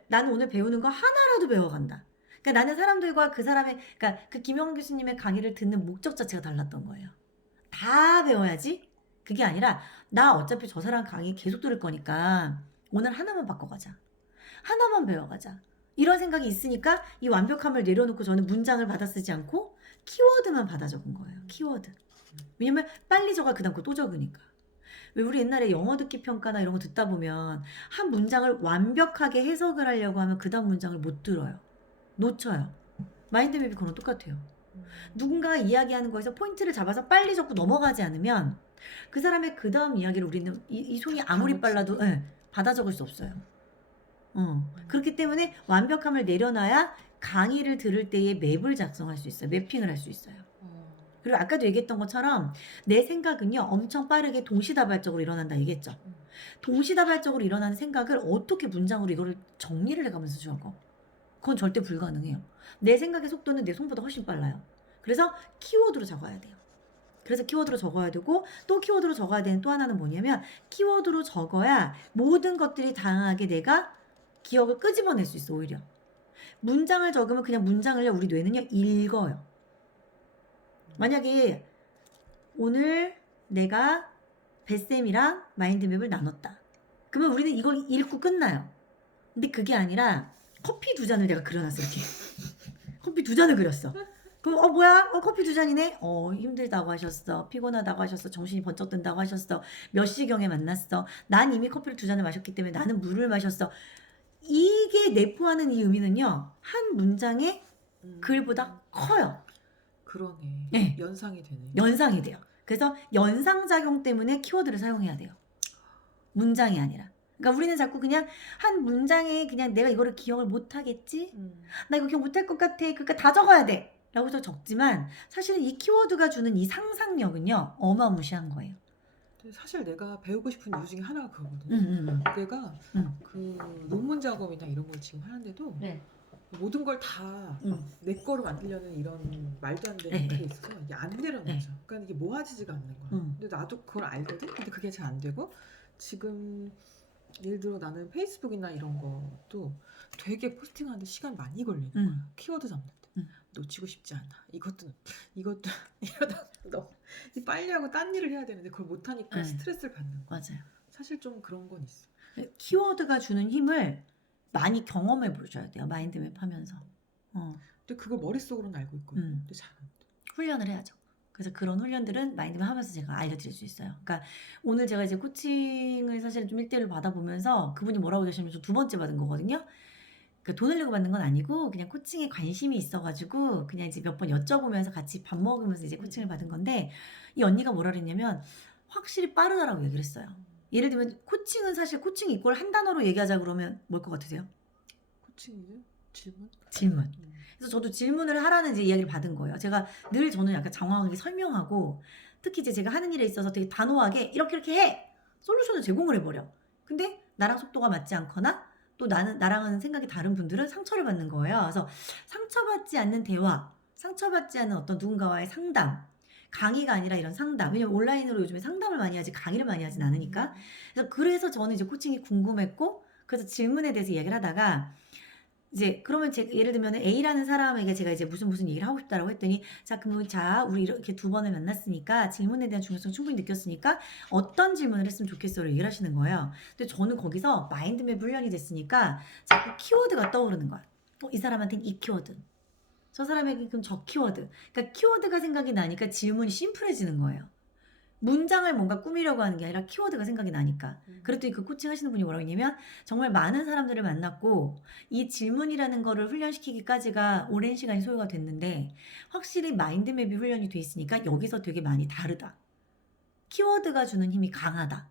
나는 오늘 배우는 거 하나라도 배워간다. 그러니까 나는 사람들과 그 사람의, 그러니까 그 김영환 교수님의 강의를 듣는 목적 자체가 달랐던 거예요. 다 배워야지? 그게 아니라 나 어차피 저 사람 강의 계속 들을 거니까 오늘 하나만 바꿔가자. 하나만 배워가자. 이런 생각이 있으니까 이 완벽함을 내려놓고 저는 문장을 받아 쓰지 않고 키워드만 받아 적은 거예요. 키워드. 왜냐면 빨리 적어 그 다음 거 또 적으니까. 왜 우리 옛날에 영어 듣기 평가나 이런 거 듣다 보면 한 문장을 완벽하게 해석을 하려고 하면 그 다음 문장을 못 들어요. 놓쳐요. 마인드맵이 그런 똑같아요. 누군가가 이야기하는 거에서 포인트를 잡아서 빨리 적고 넘어가지 않으면 그 사람의 그 다음 이야기를 우리는 이 손이 아무리 빨라도 받아 적을 수 없어요. 그렇기 때문에 완벽함을 내려놔야 강의를 들을 때의 맵을 작성할 수 있어요. 매핑을 할 수 있어요. 그리고 아까도 얘기했던 것처럼 내 생각은요 엄청 빠르게 동시다발적으로 일어난다 얘기했죠. 동시다발적으로 일어나는 생각을 어떻게 문장으로 이거를 정리를 해가면서 적어? 그건 절대 불가능해요. 내 생각의 속도는 내 손보다 훨씬 빨라요. 그래서 키워드로 적어야 돼요. 그래서 키워드로 적어야 되고 또 키워드로 적어야 되는 또 하나는 뭐냐면 키워드로 적어야 모든 것들이 다양하게 내가 기억을 끄집어낼 수 있어. 오히려 문장을 적으면 그냥 문장을 우리 뇌는요 읽어요. 만약에 오늘 내가 뱃쌤이랑 마인드맵을 나눴다. 그러면 우리는 이걸 읽고 끝나요. 근데 그게 아니라 커피 2잔을 내가 그려놨어. 이렇게 커피 2잔을 그렸어. 그럼 뭐야? 커피 2잔이네? 힘들다고 하셨어. 피곤하다고 하셨어. 정신이 번쩍 든다고 하셨어. 몇 시경에 만났어. 난 이미 커피를 2잔을 마셨기 때문에 나는 물을 마셨어. 이게 내포하는 이 의미는요. 한 문장의 글보다 커요. 그러네. 네. 연상이 되네. 연상이 돼요. 그래서 연상작용 때문에 키워드를 사용해야 돼요. 문장이 아니라. 그러니까 우리는 자꾸 그냥 한 문장에 그냥 내가 이거를 기억을 못하겠지? 나 이거 기억 못할 것 같아. 그러니까 다 적어야 돼. 라고 해서 적지만 사실은 이 키워드가 주는 이 상상력은요. 어마무시한 거예요. 사실 내가 배우고 싶은 이유 중에 하나가 그거거든요. 내가 그 논문 작업이나 이런 걸 지금 하는데도 모든 걸 다 내 거로 만들려는 이런 말도 안 되는 게 있어서 이게 안 되는 거죠. 그러니까 이게 모아지지가 않는 거야. 근데 나도 그걸 알거든. 근데 그게 잘 안 되고 지금 예를 들어 나는 페이스북이나 이런 것도 되게 포스팅하는데 시간 많이 걸리는 거야. 키워드 잡는데 놓치고 싶지 않아. 이것도 이러다 너무 빨리 하고 딴 일을 해야 되는데 그걸 못 하니까 스트레스를 받는 거야. 맞아요. 사실 좀 그런 건 있어. 키워드가 주는 힘을 많이 경험해 보셔야 돼요. 마인드맵 하면서. 근데 그걸 머릿속으로는 알고 있거든. 근데 잘 안 돼. 훈련을 해야죠. 그래서 그런 훈련들은 마인드맵 하면서 제가 알려드릴 수 있어요. 그러니까 오늘 제가 이제 코칭을 사실 좀 1대1로 받아보면서 그분이 뭐라고 계시냐면 저 2번째 받은 거거든요. 그러니까 돈을 내고 받는 건 아니고 그냥 코칭에 관심이 있어가지고 그냥 이제 몇 번 여쭤보면서 같이 밥 먹으면서 이제 코칭을 받은 건데 이 언니가 뭐라 그랬냐면 확실히 빠르다라고 얘기를 했어요. 예를 들면 코칭은 사실 코칭 이꼴 한 단어로 얘기하자 그러면 뭘 것 같으세요? 코칭이죠? 질문? 질문. 그래서 저도 질문을 하라는 이제 이야기를 받은 거예요. 제가 늘 저는 약간 장황하게 설명하고 특히 이제 제가 하는 일에 있어서 되게 단호하게 이렇게 해! 솔루션을 제공을 해버려. 근데 나랑 속도가 맞지 않거나 또 나랑은 생각이 다른 분들은 상처를 받는 거예요. 그래서 상처받지 않는 대화, 상처받지 않는 어떤 누군가와의 상담, 강의가 아니라 이런 상담. 왜냐면 온라인으로 요즘에 상담을 많이 하지 강의를 많이 하진 않으니까. 그래서 저는 이제 코칭이 궁금했고 그래서 질문에 대해서 이야기를 하다가 이제 그러면 예를 들면 A라는 사람에게 제가 이제 무슨 얘기를 하고 싶다라고 했더니 그러면 우리 이렇게 2번을 만났으니까 질문에 대한 중요성 충분히 느꼈으니까 어떤 질문을 했으면 좋겠어요 얘기를 하시는 거예요. 근데 저는 거기서 마인드맵 훈련이 됐으니까 자꾸 키워드가 떠오르는 거야. 이 사람한테는 이 키워드, 저 사람에게는 그럼 저 키워드. 그러니까 키워드가 생각이 나니까 질문이 심플해지는 거예요. 문장을 뭔가 꾸미려고 하는 게 아니라 키워드가 생각이 나니까. 그랬더니 그 코칭 하시는 분이 뭐라고 했냐면 정말 많은 사람들을 만났고 이 질문이라는 거를 훈련시키기까지가 오랜 시간이 소요가 됐는데 확실히 마인드맵이 훈련이 돼 있으니까 여기서 되게 많이 다르다. 키워드가 주는 힘이 강하다.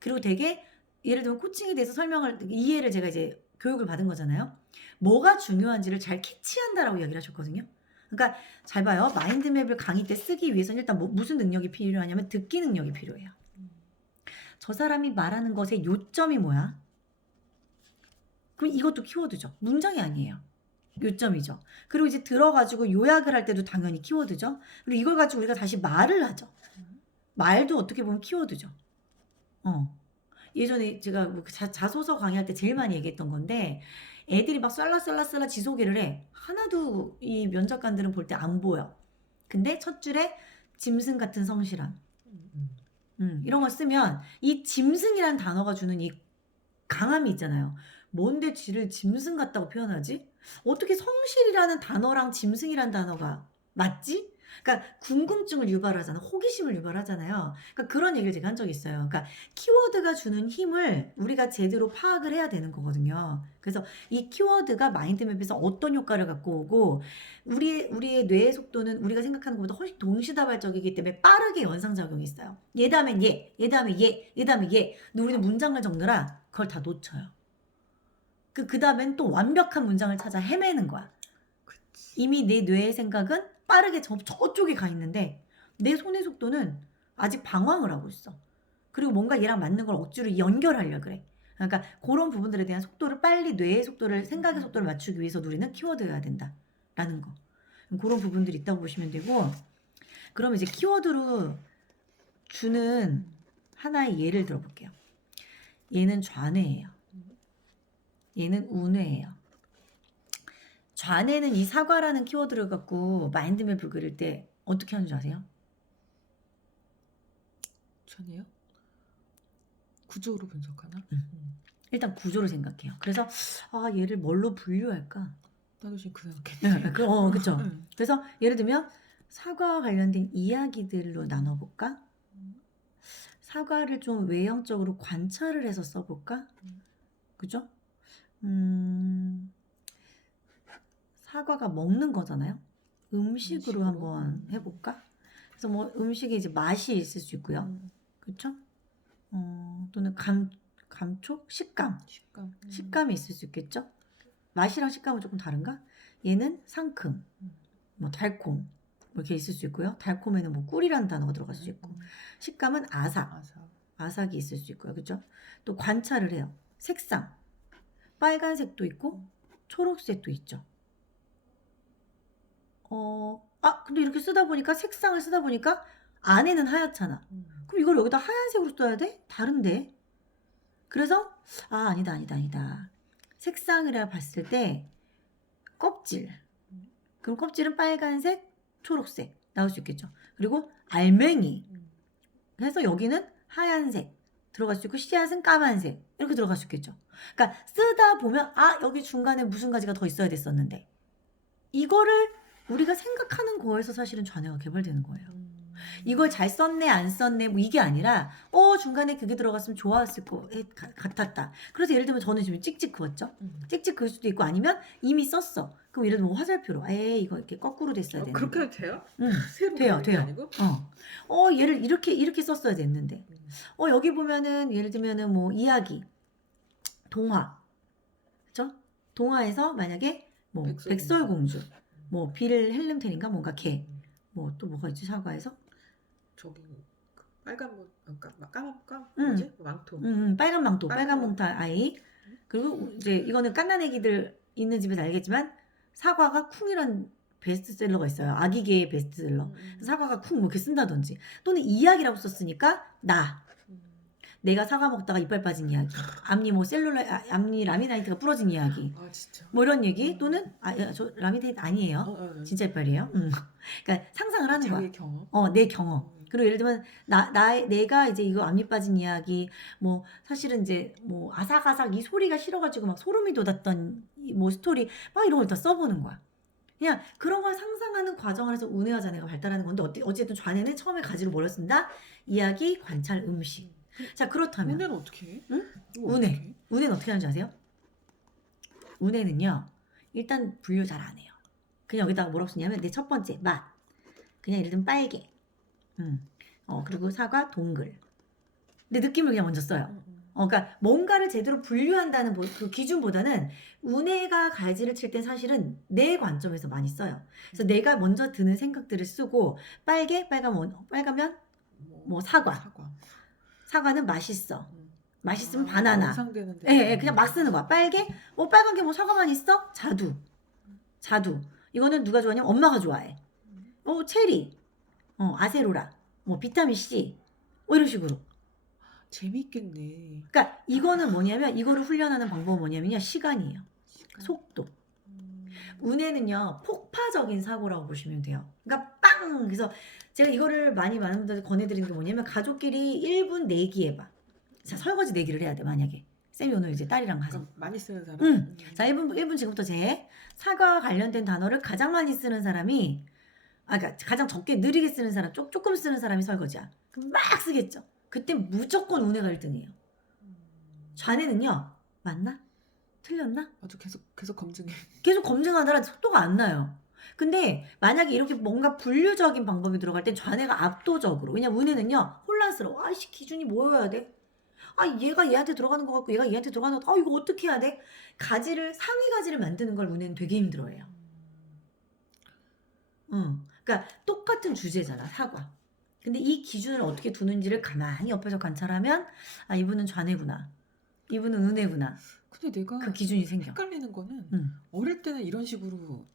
그리고 되게 예를 들면 코칭에 대해서 설명을 이해를 제가 이제 교육을 받은 거잖아요. 뭐가 중요한지를 잘 캐치한다라고 이야기를 하셨거든요. 그러니까 잘 봐요. 마인드맵을 강의 때 쓰기 위해서는 일단 무슨 능력이 필요하냐면 듣기 능력이 필요해요. 저 사람이 말하는 것의 요점이 뭐야? 그럼 이것도 키워드죠. 문장이 아니에요. 요점이죠. 그리고 이제 들어가지고 요약을 할 때도 당연히 키워드죠. 그리고 이걸 가지고 우리가 다시 말을 하죠. 말도 어떻게 보면 키워드죠. 예전에 제가 뭐 자소서 강의할 때 제일 많이 얘기했던 건데 애들이 막 쏠라쏠라쏠라 지소개를 해. 하나도 이 면접관들은 볼 때 안 보여. 근데 첫 줄에 짐승 같은 성실함. 이런 거 쓰면 이 짐승이라는 단어가 주는 이 강함이 있잖아요. 뭔데 쥐를 짐승 같다고 표현하지? 어떻게 성실이라는 단어랑 짐승이라는 단어가 맞지? 그러니까 궁금증을 유발하잖아. 호기심을 유발하잖아요. 그러니까 그런 얘기를 제가 한 적이 있어요. 그러니까 키워드가 주는 힘을 우리가 제대로 파악을 해야 되는 거거든요. 그래서 이 키워드가 마인드맵에서 어떤 효과를 갖고 오고 우리의 뇌의 속도는 우리가 생각하는 것보다 훨씬 동시다발적이기 때문에 빠르게 연상작용이 있어요. 얘 다음엔 얘, 얘 다음에 얘, 얘 다음에 얘. 근데 우리는 문장을 적느라 그걸 다 놓쳐요. 그 다음엔 또 완벽한 문장을 찾아 헤매는 거야. 이미 내 뇌의 생각은 빠르게 저쪽에 가 있는데 내 손의 속도는 아직 방황을 하고 있어. 그리고 뭔가 얘랑 맞는 걸 억지로 연결하려 그래. 그러니까 그런 부분들에 대한 속도를 빨리 뇌의 속도를 생각의 속도를 맞추기 위해서 우리는 키워드여야 된다라는 거. 그런 부분들이 있다고 보시면 되고 그럼 이제 키워드로 주는 하나의 예를 들어볼게요. 얘는 좌뇌예요. 얘는 우뇌예요. 좌뇌는 이 사과라는 키워드를 갖고 마인드맵을 그릴 때 어떻게 하는 줄 아세요? 전에요? 구조로 분석하나? 일단 구조를 생각해요. 그래서 얘를 뭘로 분류할까? 나도 지금 그 생각해. 그렇죠. 그래서 예를 들면 사과와 관련된 이야기들로 나눠볼까? 사과를 좀 외형적으로 관찰을 해서 써볼까? 그죠? 사과가 먹는 거잖아요. 음식으로 한번 해볼까? 그래서 뭐 음식에 이제 맛이 있을 수 있고요. 그렇죠? 또는 감촉? 식감이 있을 수 있겠죠? 맛이랑 식감은 조금 다른가? 얘는 상큼, 뭐 달콤, 뭐 이렇게 있을 수 있고요. 달콤에는 뭐 꿀이라는 단어가 들어갈 수 있고, 식감은 아삭이 있을 수 있고요. 그렇죠? 또 관찰을 해요. 색상, 빨간색도 있고 초록색도 있죠. 근데 이렇게 색상을 쓰다 보니까 안에는 하얗잖아. 그럼 이걸 여기다 하얀색으로 써야 돼? 다른데? 그래서 아니다. 색상이라 봤을 때 껍질. 그럼 껍질은 빨간색, 초록색 나올 수 있겠죠. 그리고 알맹이. 그래서 여기는 하얀색 들어갈 수 있고 씨앗은 까만색 이렇게 들어갈 수 있겠죠. 그러니까 쓰다 보면 여기 중간에 무슨 가지가 더 있어야 됐었는데 이거를 우리가 생각하는 거에서 사실은 좌뇌가 개발되는 거예요. 이걸 잘 썼네 안 썼네 뭐 이게 아니라 중간에 그게 들어갔으면 좋았을 것 같았다. 그래서 예를 들면 저는 지금 찍찍 그었죠. 찍찍 그을 수도 있고 아니면 이미 썼어. 그럼 예를 들면 화살표로 이거 이렇게 거꾸로 됐어야 되는데. 그렇게 해도 돼요? 돼요. 얘를 이렇게 썼어야 됐는데. 여기 보면은 예를 들면은 뭐 이야기, 동화, 그렇죠? 동화에서 만약에 뭐 백설공주, 뭐 빌 헬름텔인가 뭔가 개, 뭐 또 뭐가 있지 사과에서? 저기 빨간 뭐지? 망토. 빨간 망토, 빨간 몽타 아이. 그리고 이제 이거는 깐난애기들 있는 집에서 알겠지만 사과가 쿵이란 베스트셀러가 있어요. 아기계의 베스트셀러. 사과가 쿵 뭐 이렇게 쓴다든지 또는 이야기라고 썼으니까 내가 사과 먹다가 이빨 빠진 이야기, 앞니 라미나이트가 부러진 이야기, 진짜. 뭐 이런 얘기 또는 저 라미나이트 아니에요. 진짜 이빨이에요. 그러니까 상상을 하는 거야. 자기 경험. 내 경험. 그리고 예를 들면 내가 이제 이거 앞니 빠진 이야기 뭐 사실은 이제 뭐 아삭아삭 이 소리가 싫어가지고 막 소름이 돋았던 뭐 스토리 막 이런 걸 다 써보는 거야. 그냥 그런 걸 상상하는 과정을 해서 운해와 잔해가 발달하는 건데 어쨌든 좌뇌는 처음에 가지로 뭐를 쓴다? 이야기, 관찰, 음식. 자 그렇다면 운해는 어떻게 해? 응? 이거 어떻게 해? 운해는 어떻게 하는지 아세요? 운해는요 일단 분류 잘 안 해요. 그냥 여기다가 뭐라고 쓰냐면 내 첫 번째 맛 그냥 예를 들면 빨개 그리고 사과 동글 근데 느낌을 그냥 먼저 써요. 그러니까 뭔가를 제대로 분류한다는 그 기준보다는 운해가 갈지를 칠 땐 사실은 내 관점에서 많이 써요. 그래서 내가 먼저 드는 생각들을 쓰고 빨가면 뭐 사과는 맛있어. 맛있으면 바나나. 연상되는데. 예, 그냥 막 쓰는 거야. 빨개? 빨간 게 뭐 사과만 있어? 자두. 이거는 누가 좋아하냐면 엄마가 좋아해. 체리. 아세로라. 뭐 비타민 C. 이런 식으로. 재밌겠네. 그러니까 이거는 뭐냐면 이거를 훈련하는 방법은 뭐냐면요. 시간이에요. 속도. 운해는요. 폭파적인 사고라고 보시면 돼요. 그러니까 빵! 그래서 제가 이거를 많은 분들한테 권해드리는 게 뭐냐면 가족끼리 1분 내기해봐. 자, 설거지 내기를 해야 돼, 만약에. 쌤이 오늘 이제 딸이랑 가서. 그러니까 많이 쓰는 사람? 자, 1분 지금부터 사과 관련된 단어를 가장 많이 쓰는 사람이, 그러니까 가장 적게 느리게 쓰는 사람, 조금 쓰는 사람이 설거지야. 그럼 막 쓰겠죠. 그때 무조건 운해가 1등이에요. 좌뇌는요, 맞나? 틀렸나? 아주 계속 검증해. 계속 검증하느라 속도가 안 나요. 근데 만약에 이렇게 뭔가 분류적인 방법이 들어갈 땐 좌뇌가 압도적으로. 왜냐면 운해는요, 혼란스러워. 아이씨, 기준이 뭐여야 돼? 얘가 얘한테 들어가는 것 같고 얘가 얘한테 들어가는 것 같고 이거 어떻게 해야 돼? 상위 가지를 만드는 걸 운해는 되게 힘들어해요. 그러니까 똑같은 주제잖아, 사과. 근데 이 기준을 어떻게 두는지를 가만히 옆에서 관찰하면 이분은 좌뇌구나. 이분은 운해구나. 근데 내가 그 기준이 생겨. 헷갈리는 거는 어릴 때는 이런 식으로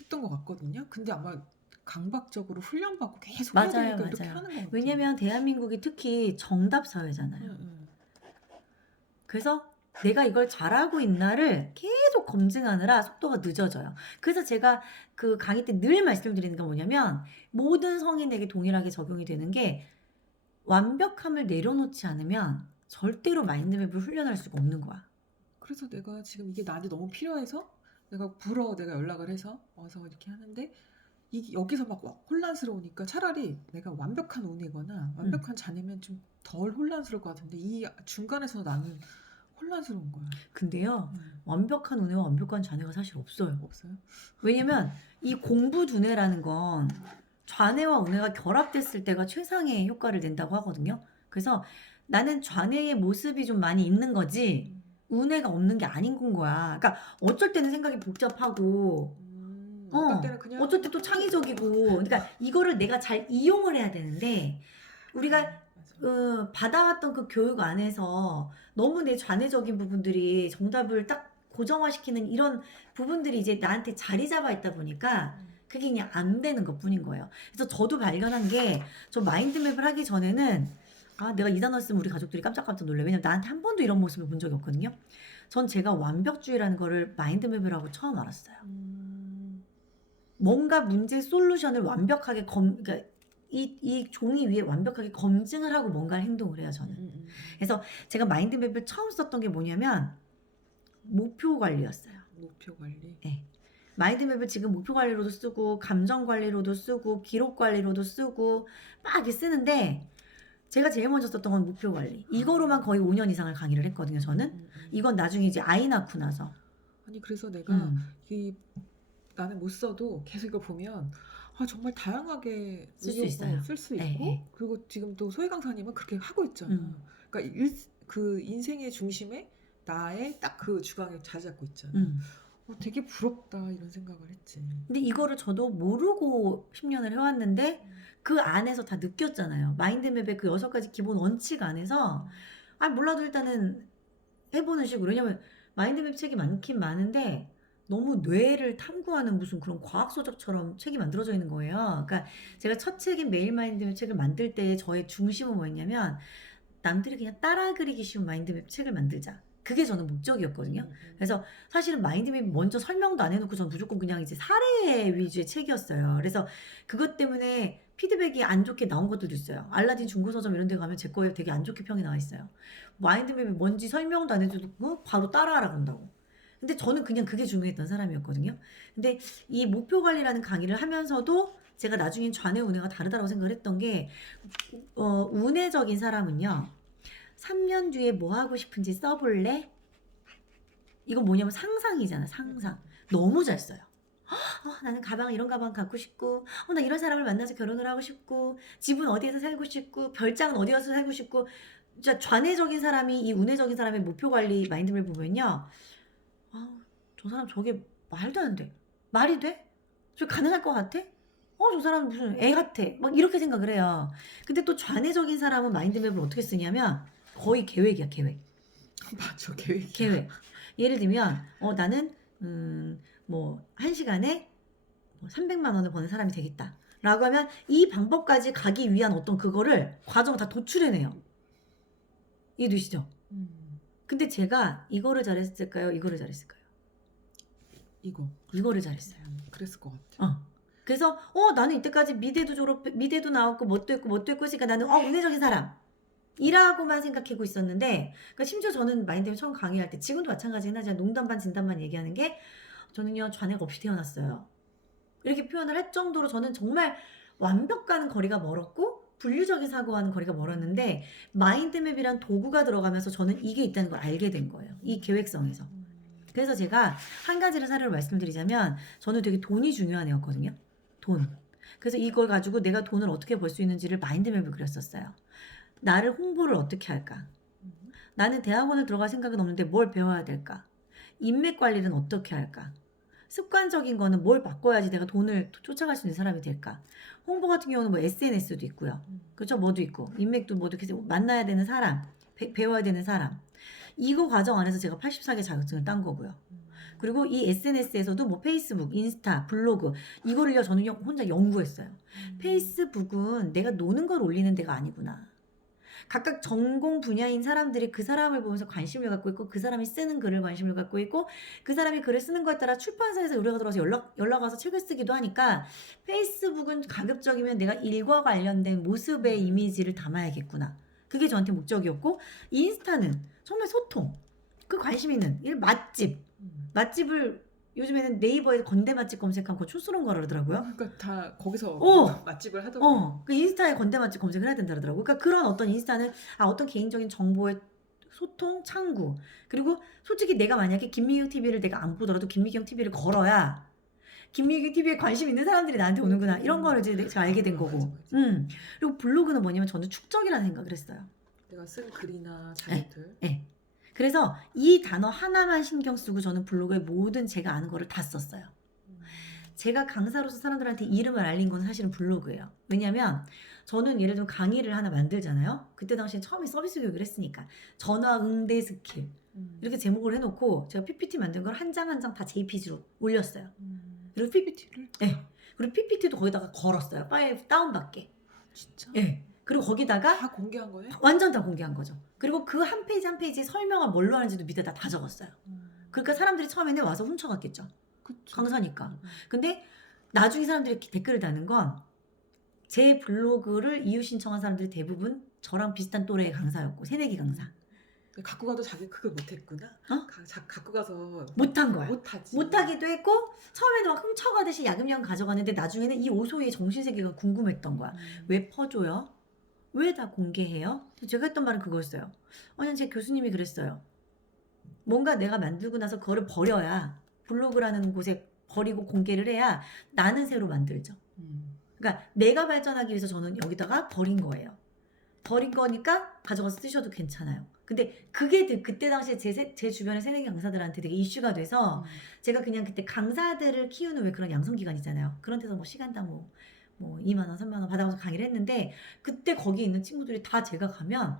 했던 것 같거든요. 근데 아마 강박적으로 훈련받고 계속 해야 되니까 이렇게 하는 것 같아요. 왜냐면 대한민국이 특히 정답 사회잖아요. 그래서 내가 이걸 잘하고 있나를 계속 검증하느라 속도가 늦어져요. 그래서 제가 그 강의 때 늘 말씀드리는 건 뭐냐면 모든 성인에게 동일하게 적용이 되는 게 완벽함을 내려놓지 않으면 절대로 마인드맵을 훈련할 수가 없는 거야. 그래서 내가 지금 이게 나한테 너무 필요해서 내가 연락을 해서 와서 이렇게 하는데 여기서 막 혼란스러우니까 차라리 내가 완벽한 운이거나 완벽한 자네면 좀 덜 혼란스러울 것 같은데 이 중간에서 나는 혼란스러운 거야. 근데요, 완벽한 운해와 완벽한 좌뇌가 사실 없어요. 없어요? 왜냐면 이 공부 두뇌라는 건 좌뇌와 운해가 결합됐을 때가 최상의 효과를 낸다고 하거든요. 그래서 나는 좌뇌의 모습이 좀 많이 있는 거지 운해가 없는 게 아닌 건 거야. 그러니까 어쩔 때는 생각이 복잡하고 어쩔 때 또 창의적이고 그러니까 이거를 내가 잘 이용을 해야 되는데 우리가 받아왔던 그 교육 안에서 너무 내 좌뇌적인 부분들이 정답을 딱 고정화시키는 이런 부분들이 이제 나한테 자리 잡아 있다 보니까 그게 그냥 안 되는 것 뿐인 거예요. 그래서 저도 발견한 게 저 마인드맵을 하기 전에는 내가 이 단어 쓰면 우리 가족들이 깜짝깜짝 놀래. 왜냐면 나한테 한 번도 이런 모습을 본 적이 없거든요. 전 제가 완벽주의라는 거를 마인드맵을 하고 처음 알았어요. 뭔가 문제 솔루션을 완벽하게 그러니까 이 종이 위에 완벽하게 검증을 하고 뭔가 행동을 해요, 저는. 그래서 제가 마인드맵을 처음 썼던 게 뭐냐면 목표 관리였어요. 목표 관리? 네. 마인드맵을 지금 목표 관리로도 쓰고 감정 관리로도 쓰고 기록 관리로도 쓰고 막 이렇게 쓰는데 제가 제일 먼저 썼던 건 목표 관리. 이거로만 거의 5년 이상을 강의를 했거든요, 저는. 이건 나중에 이제 아이 낳고 나서. 아니 그래서 내가 나는 못 써도 계속 이거 보면 정말 다양하게 쓸 수 있어요. 쓸 수 있고 그리고 지금 또 소희 강사님은 그렇게 하고 있잖아. 그러니까 그 인생의 중심에 나의 딱 그 주강에 자리 잡고 있잖아. 되게 부럽다 이런 생각을 했지. 근데 이거를 저도 모르고 10년을 해왔는데 그 안에서 다 느꼈잖아요. 마인드맵의 그 6가지 기본 원칙 안에서 몰라도 일단은 해보는 식으로. 왜냐면 마인드맵 책이 많긴 많은데 너무 뇌를 탐구하는 무슨 그런 과학서적처럼 책이 만들어져 있는 거예요. 그러니까 제가 첫 책인 메일 마인드맵 책을 만들 때 저의 중심은 뭐였냐면 남들이 그냥 따라 그리기 쉬운 마인드맵 책을 만들자. 그게 저는 목적이었거든요. 그래서 사실은 마인드맵 먼저 설명도 안 해놓고 전 무조건 그냥 이제 사례 위주의 책이었어요. 그래서 그것 때문에 피드백이 안 좋게 나온 것들도 있어요. 알라딘 중고서점 이런 데 가면 제 거에 되게 안 좋게 평이 나와 있어요. 마인드맵이 뭔지 설명도 안 해주고 바로 따라하라 그런다고. 근데 저는 그냥 그게 중요했던 사람이었거든요. 근데 이 목표 관리라는 강의를 하면서도 제가 나중엔 좌뇌 우뇌가 다르다고 생각을 했던 게 우뇌적인 사람은요. 3년 뒤에 뭐 하고 싶은지 써볼래? 이건 뭐냐면 상상이잖아. 상상. 너무 잘 써요. 나는 이런 가방 갖고 싶고, 나 이런 사람을 만나서 결혼을 하고 싶고, 집은 어디에서 살고 싶고, 별장은 어디에서 살고 싶고, 진짜 좌뇌적인 사람이 이 우뇌적인 사람의 목표 관리 마인드를 보면요. 저 사람 저게 말도 안 돼. 말이 돼? 저 가능할 것 같아? 저 사람 무슨 애 같아. 막 이렇게 생각을 해요. 근데 또 좌뇌적인 사람은 마인드맵을 어떻게 쓰냐면 거의 계획이야, 계획. 맞아, 계획. 계획. 예를 들면 나는 뭐 1시간에 300만 원을 버는 사람이 되겠다. 라고 하면 이 방법까지 가기 위한 어떤 그거를 과정을 다 도출해내요. 이해되시죠? 근데 제가 이거를 잘했을까요? 이거를 잘했을까요? 이거를 잘했어요. 그랬을 것 같아. 그래서 나는 이때까지 미대도 나왔고 뭣도 했고 했으니까 나는 운내적인 사람 이라고만 생각하고 있었는데, 그러니까 심지어 저는 마인드맵 처음 강의할 때 지금도 마찬가지긴 하지만 농담 반 진담 반 얘기하는 게 저는요 좌뇌가 없이 태어났어요. 이렇게 표현을 할 정도로 저는 정말 완벽과는 거리가 멀었고 분류적인 사고와는 거리가 멀었는데 마인드맵이란 도구가 들어가면서 저는 이게 있다는 걸 알게 된 거예요. 이 계획성에서. 그래서 제가 한 가지를 사례로 말씀드리자면 저는 되게 돈이 중요한 애였거든요. 돈. 그래서 이걸 가지고 내가 돈을 어떻게 벌 수 있는지를 마인드맵을 그렸었어요. 나를 홍보를 어떻게 할까? 나는 대학원을 들어갈 생각은 없는데 뭘 배워야 될까? 인맥 관리는 어떻게 할까? 습관적인 거는 뭘 바꿔야지 내가 돈을 쫓아갈 수 있는 사람이 될까? 홍보 같은 경우는 뭐 SNS도 있고요. 그렇죠? 뭐도 있고 인맥도 뭐도 계속 만나야 되는 사람, 배워야 되는 사람. 이거 과정 안에서 제가 84개 자격증을 딴 거고요. 그리고 이 SNS에서도 뭐 페이스북, 인스타, 블로그 이거를요 저는 혼자 연구했어요. 페이스북은 내가 노는 걸 올리는 데가 아니구나. 각각 전공 분야인 사람들이 그 사람을 보면서 관심을 갖고 있고 그 사람이 쓰는 글을 관심을 갖고 있고 그 사람이 글을 쓰는 거에 따라 출판사에서 의뢰가 들어와서 연락 와서 책을 쓰기도 하니까 페이스북은 가급적이면 내가 일과 관련된 모습의 이미지를 담아야겠구나. 그게 저한테 목적이었고 인스타는 정말 소통, 그 관심 있는 맛집을 요즘에는 네이버에 건대 맛집 검색하면 그거 촌스러운 거라 그러더라고요. 그러니까 다 거기서 맛집을 하더라고요. 그 인스타에 건대 맛집 검색을 해야 된다 그러더라고요. 그러니까 그런 어떤 인스타는 어떤 개인적인 정보의 소통, 창구. 그리고 솔직히 내가 만약에 김미경 TV를 내가 안 보더라도 김미경 TV를 걸어야 김미경 TV에 관심 있는 사람들이 나한테 오는구나. 이런 거를 이제 제가 알게 된 거고. 맞아. 그리고 블로그는 뭐냐면 저는 축적이라는 생각을 했어요. 내가 쓴 글이나 자료들. 네. 그래서 이 단어 하나만 신경 쓰고 저는 블로그에 모든 제가 아는 거를 다 썼어요. 제가 강사로서 사람들한테 이름을 알린 건 사실은 블로그예요. 왜냐면 저는 예를 들면 강의를 하나 만들잖아요. 그때 당시에 처음에 서비스 교육을 했으니까 전화 응대 스킬 이렇게 제목을 해놓고 제가 PPT 만든 걸 한 장 한 장 다 JPG로 올렸어요. 그리고 PPT를? 네. 그리고 PPT도 거기다가 걸었어요. 파일 다운받게. 진짜? 네. 그리고 거기다가 다 공개한 거예요? 완전 다 공개한 거죠. 그리고 그 한 페이지 한 페이지 설명을 뭘로 하는지도 밑에다 다 적었어요. 그러니까 사람들이 처음에는 와서 훔쳐갔겠죠. 그쵸. 강사니까. 근데 나중에 사람들이 댓글을 다는 건 제 블로그를 이유 신청한 사람들이 대부분 저랑 비슷한 또래의 강사였고 새내기 강사. 갖고 가도 자기 그걸 못했구나. 갖고 가서 못한 거야. 못하지. 못하기도 했고 처음에는 막 훔쳐가듯이 야금야금 가져가는데 나중에는 이 오소의 정신세계가 궁금했던 거야. 왜 퍼줘요? 왜 다 공개해요? 제가 했던 말은 그거였어요. 아니 제 교수님이 그랬어요. 뭔가 내가 만들고 나서 그거를 버려야 블로그라는 곳에 버리고 공개를 해야 나는 새로 만들죠. 그러니까 내가 발전하기 위해서 저는 여기다가 버린 거예요. 버린 거니까 가져가서 쓰셔도 괜찮아요. 근데 그게 그때 당시에 제 주변의 새내기 강사들한테 되게 이슈가 돼서 제가 그냥 그때 강사들을 키우는 왜 그런 양성기관이잖아요. 그런 데서 뭐 시간당 뭐 2만 원, 3만 원 받아가서 강의를 했는데 그때 거기 있는 친구들이 다 제가 가면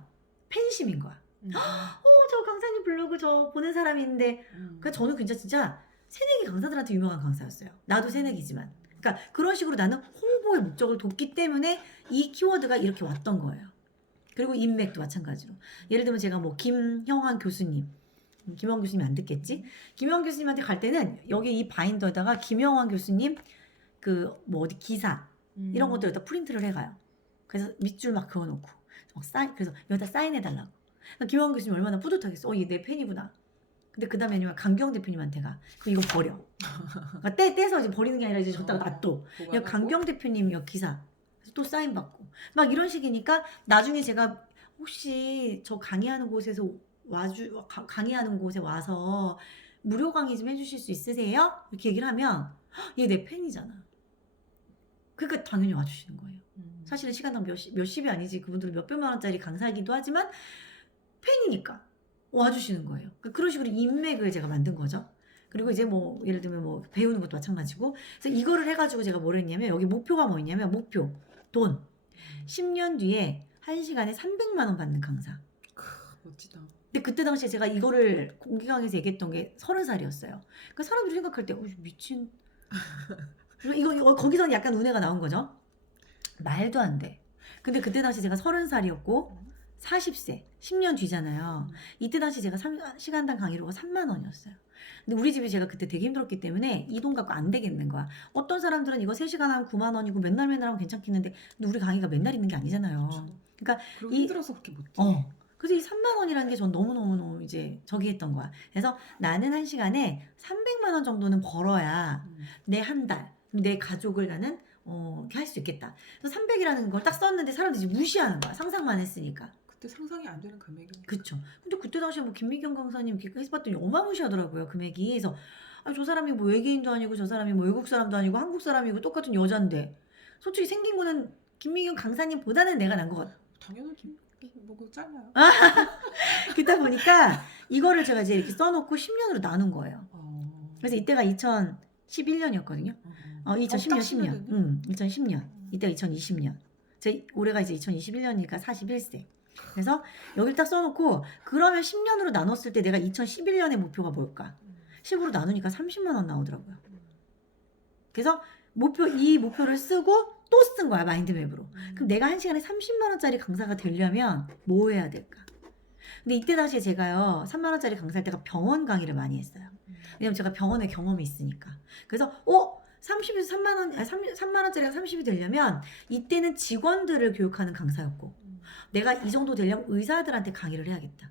팬심인 거야. 저 강사님 블로그 저 보는 사람이 있는데 그러니까 저는 진짜 새내기 강사들한테 유명한 강사였어요. 나도 새내기지만. 그러니까 그런 식으로 나는 홍보의 목적을 뒀기 때문에 이 키워드가 이렇게 왔던 거예요. 그리고 인맥도 마찬가지로. 예를 들면 제가 뭐 김형환 교수님 교수님 안 듣겠지? 김형환 교수님한테 갈 때는 여기 이 바인더에다가 김형환 교수님 그 뭐 어디 기사 이런 것들 여기다 프린트를 해가요. 그래서 밑줄 막 그어놓고 막 그래서 여기다 사인해달라고. 그러니까 김영환 교수님 얼마나 뿌듯하겠어. 얘 내 팬이구나. 근데 그 다음에 아니면 강경 대표님한테 가. 그럼 이거 버려. 그러니까 떼서 이제 버리는 게 아니라 이제 줬다가 놔둬. 야, 강경 대표님 이 기사. 그래서 또 사인 받고. 막 이런 식이니까 나중에 제가 혹시 저 강의하는 곳에서 강의하는 곳에 와서 무료 강의 좀 해주실 수 있으세요? 이렇게 얘기를 하면 얘 내 팬이잖아. 그러니까 당연히 와주시는 거예요. 사실은 시간당 몇십이 아니지. 그분들은 몇백만 원짜리 강사이기도 하지만 팬이니까 와주시는 거예요. 그런 식으로 인맥을 제가 만든 거죠. 그리고 이제 뭐 예를 들면 뭐 배우는 것도 마찬가지고. 그래서 이거를 해가지고 제가 뭘 했냐면 여기 목표가 뭐였냐면 목표 돈 10년 뒤에 1시간에 300만 원 받는 강사. 멋지다. 근데 그때 당시에 제가 이거를 공개강에서 얘기했던 게 30살이었어요. 그러니까 사람들이 생각할 때 미친 이거 거기서는 약간 운해가 나온 거죠. 말도 안 돼. 근데 그때 당시 제가 30살이었고 40세 10년 뒤잖아요. 이때 당시 제가 시간당 강의료가 3만 원이었어요. 근데 우리 집이 제가 그때 되게 힘들었기 때문에 이 돈 갖고 안 되겠는 거야. 어떤 사람들은 이거 3시간 하면 9만 원이고 맨날 하면 괜찮겠는데 근데 우리 강의가 맨날 있는 게 아니잖아요. 그러니까 힘들어서 그렇게 못해. 그래서 이 3만 원이라는 게 전 너무너무 이제 저기 했던 거야. 그래서 나는 1시간에 300만 원 정도는 벌어야 내 한 달, 내 가족을 나는 이렇게 할 수 있겠다. 그래서 300이라는 걸 딱 썼는데 사람들이 무시하는 거야. 상상만 했으니까. 그때 상상이 안 되는 금액이. 그쵸. 근데 그때 당시에 뭐 김미경 강사님 이렇게 해봤더니 어마무시하더라고요. 금액이. 그래서 저 사람이 뭐 외계인도 아니고 저 사람이 뭐 외국 사람도 아니고 한국 사람이고 똑같은 여잔데 솔직히 생긴 거는 김미경 강사님보다는 내가 난 것 같아. 당연하지. 뭐그 짧아요. 그러다 보니까 이거를 제가 이제 이렇게 써놓고 10년으로 나눈 거예요. 그래서 이때가 2011년이었거든요. 2010년. 2010년. 이때가 2020년. 올해가 이제 2021년이니까 41세. 그래서 여기를 딱 써놓고 그러면 10년으로 나눴을 때 내가 2011년의 목표가 뭘까? 10으로 나누니까 30만 원 나오더라고요. 그래서 이 목표를 쓰고 또 쓴 거야, 마인드맵으로. 그럼 내가 1시간에 30만 원짜리 강사가 되려면 뭐 해야 될까? 근데 이때 당시에 제가요 3만 원짜리 강사할 때가 병원 강의를 많이 했어요. 왜냐면 제가 병원에 경험이 있으니까. 그래서 30에서 3만 원, 3만 원짜리가 30이 되려면 이때는 직원들을 교육하는 강사였고 내가 이 정도 되려면 의사들한테 강의를 해야겠다.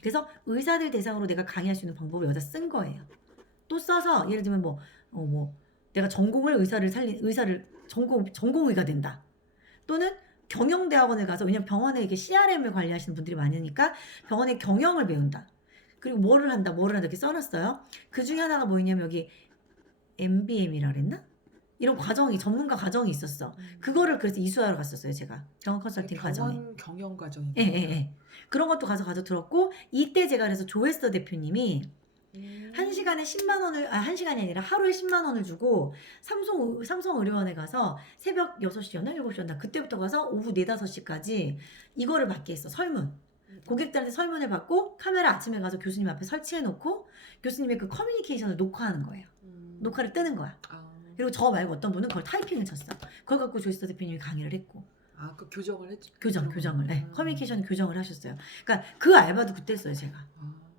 그래서 의사들 대상으로 내가 강의할 수 있는 방법을 여기다 쓴 거예요. 또 써서 예를 들면 내가 전공을 의사를 전공의가 된다. 또는 경영대학원을 가서 왜냐면 병원에 이렇게 CRM을 관리하시는 분들이 많으니까 병원의 경영을 배운다. 그리고 뭐를 한다 이렇게 써놨어요. 그 중에 하나가 뭐였냐면 여기 MBM이라 그랬나? 이런 과정이 전문가 과정이 있었어. 그거를 그래서 이수하러 갔었어요. 제가 병원 컨설팅 과정에. 병원 경영 과정이. 예. 그런 것도 가서 들었고 이때 제가 그래서 조회서 대표님이 1시간에 10만 원을 1시간이 아니라 하루에 10만 원을 주고 삼성의료원에 가서 새벽 6시였나 7시였나 그때부터 가서 오후 4, 5시까지 이거를 받게 했어. 설문. 고객들한테 설문을 받고 카메라 아침에 가서 교수님 앞에 설치해놓고 교수님의 그 커뮤니케이션을 녹화하는 거예요. 녹화를 뜨는 거야. 그리고 저 말고 어떤 분은 그걸 타이핑을 쳤어. 그걸 갖고 조이스 대표님이 강의를 했고. 그 교정을 했죠. 교정을. 네. 커뮤니케이션 교정을 하셨어요. 그러니까 그 알바도 그때 했어요, 제가.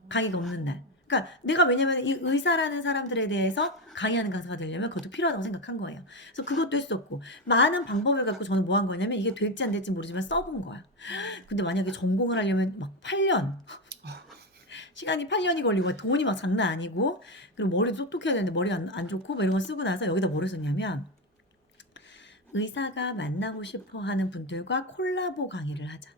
강의가 없는 날. 그러니까 내가 왜냐면 이 의사라는 사람들에 대해서 강의하는 강사가 되려면 그것도 필요하다고 생각한 거예요. 그래서 그것도 했었고 많은 방법을 갖고 저는 뭐 한 거냐면 이게 될지 안 될지 모르지만 써본 거야. 근데 만약에 전공을 하려면 막 8년 시간이 8년이 걸리고 돈이 막 장난 아니고 그리고 머리도 똑똑해야 되는데 머리가 안 좋고 막 이런 거 쓰고 나서 여기다 뭐를 썼냐면 의사가 만나고 싶어 하는 분들과 콜라보 강의를 하자.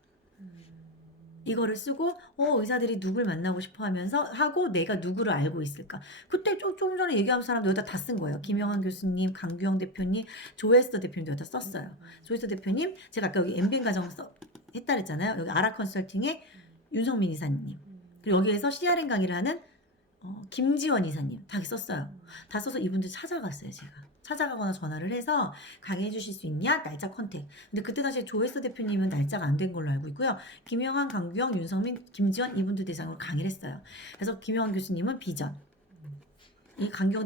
이거를 쓰고 의사들이 누굴 만나고 싶어 하면서 하고 내가 누구를 알고 있을까. 그때 좀 전에 얘기한 사람들 여기다 다 쓴 거예요. 김영환 교수님, 강규영 대표님, 조에스터 대표님도 여기다 썼어요. 조에스터 대표님 제가 아까 여기 MBN 과정 했다 그랬잖아요. 여기 아라 컨설팅의 윤성민 이사님 그리고 여기에서 CRM 강의를 하는 김지원 이사님 다 썼어요. 다 써서 이분들 찾아갔어요. 제가 찾아가거나 전화를 해서 강의해 주실 수 있냐? 날짜 컨택. 근데 그때 당시에 조회서 대표님은 날짜가 안 된 걸로 알고 있고요. 김영환, 강규영, 윤성민, 김지원 이분들 대상으로 강의를 했어요. 그래서 김영환 교수님은 비전, 이 강경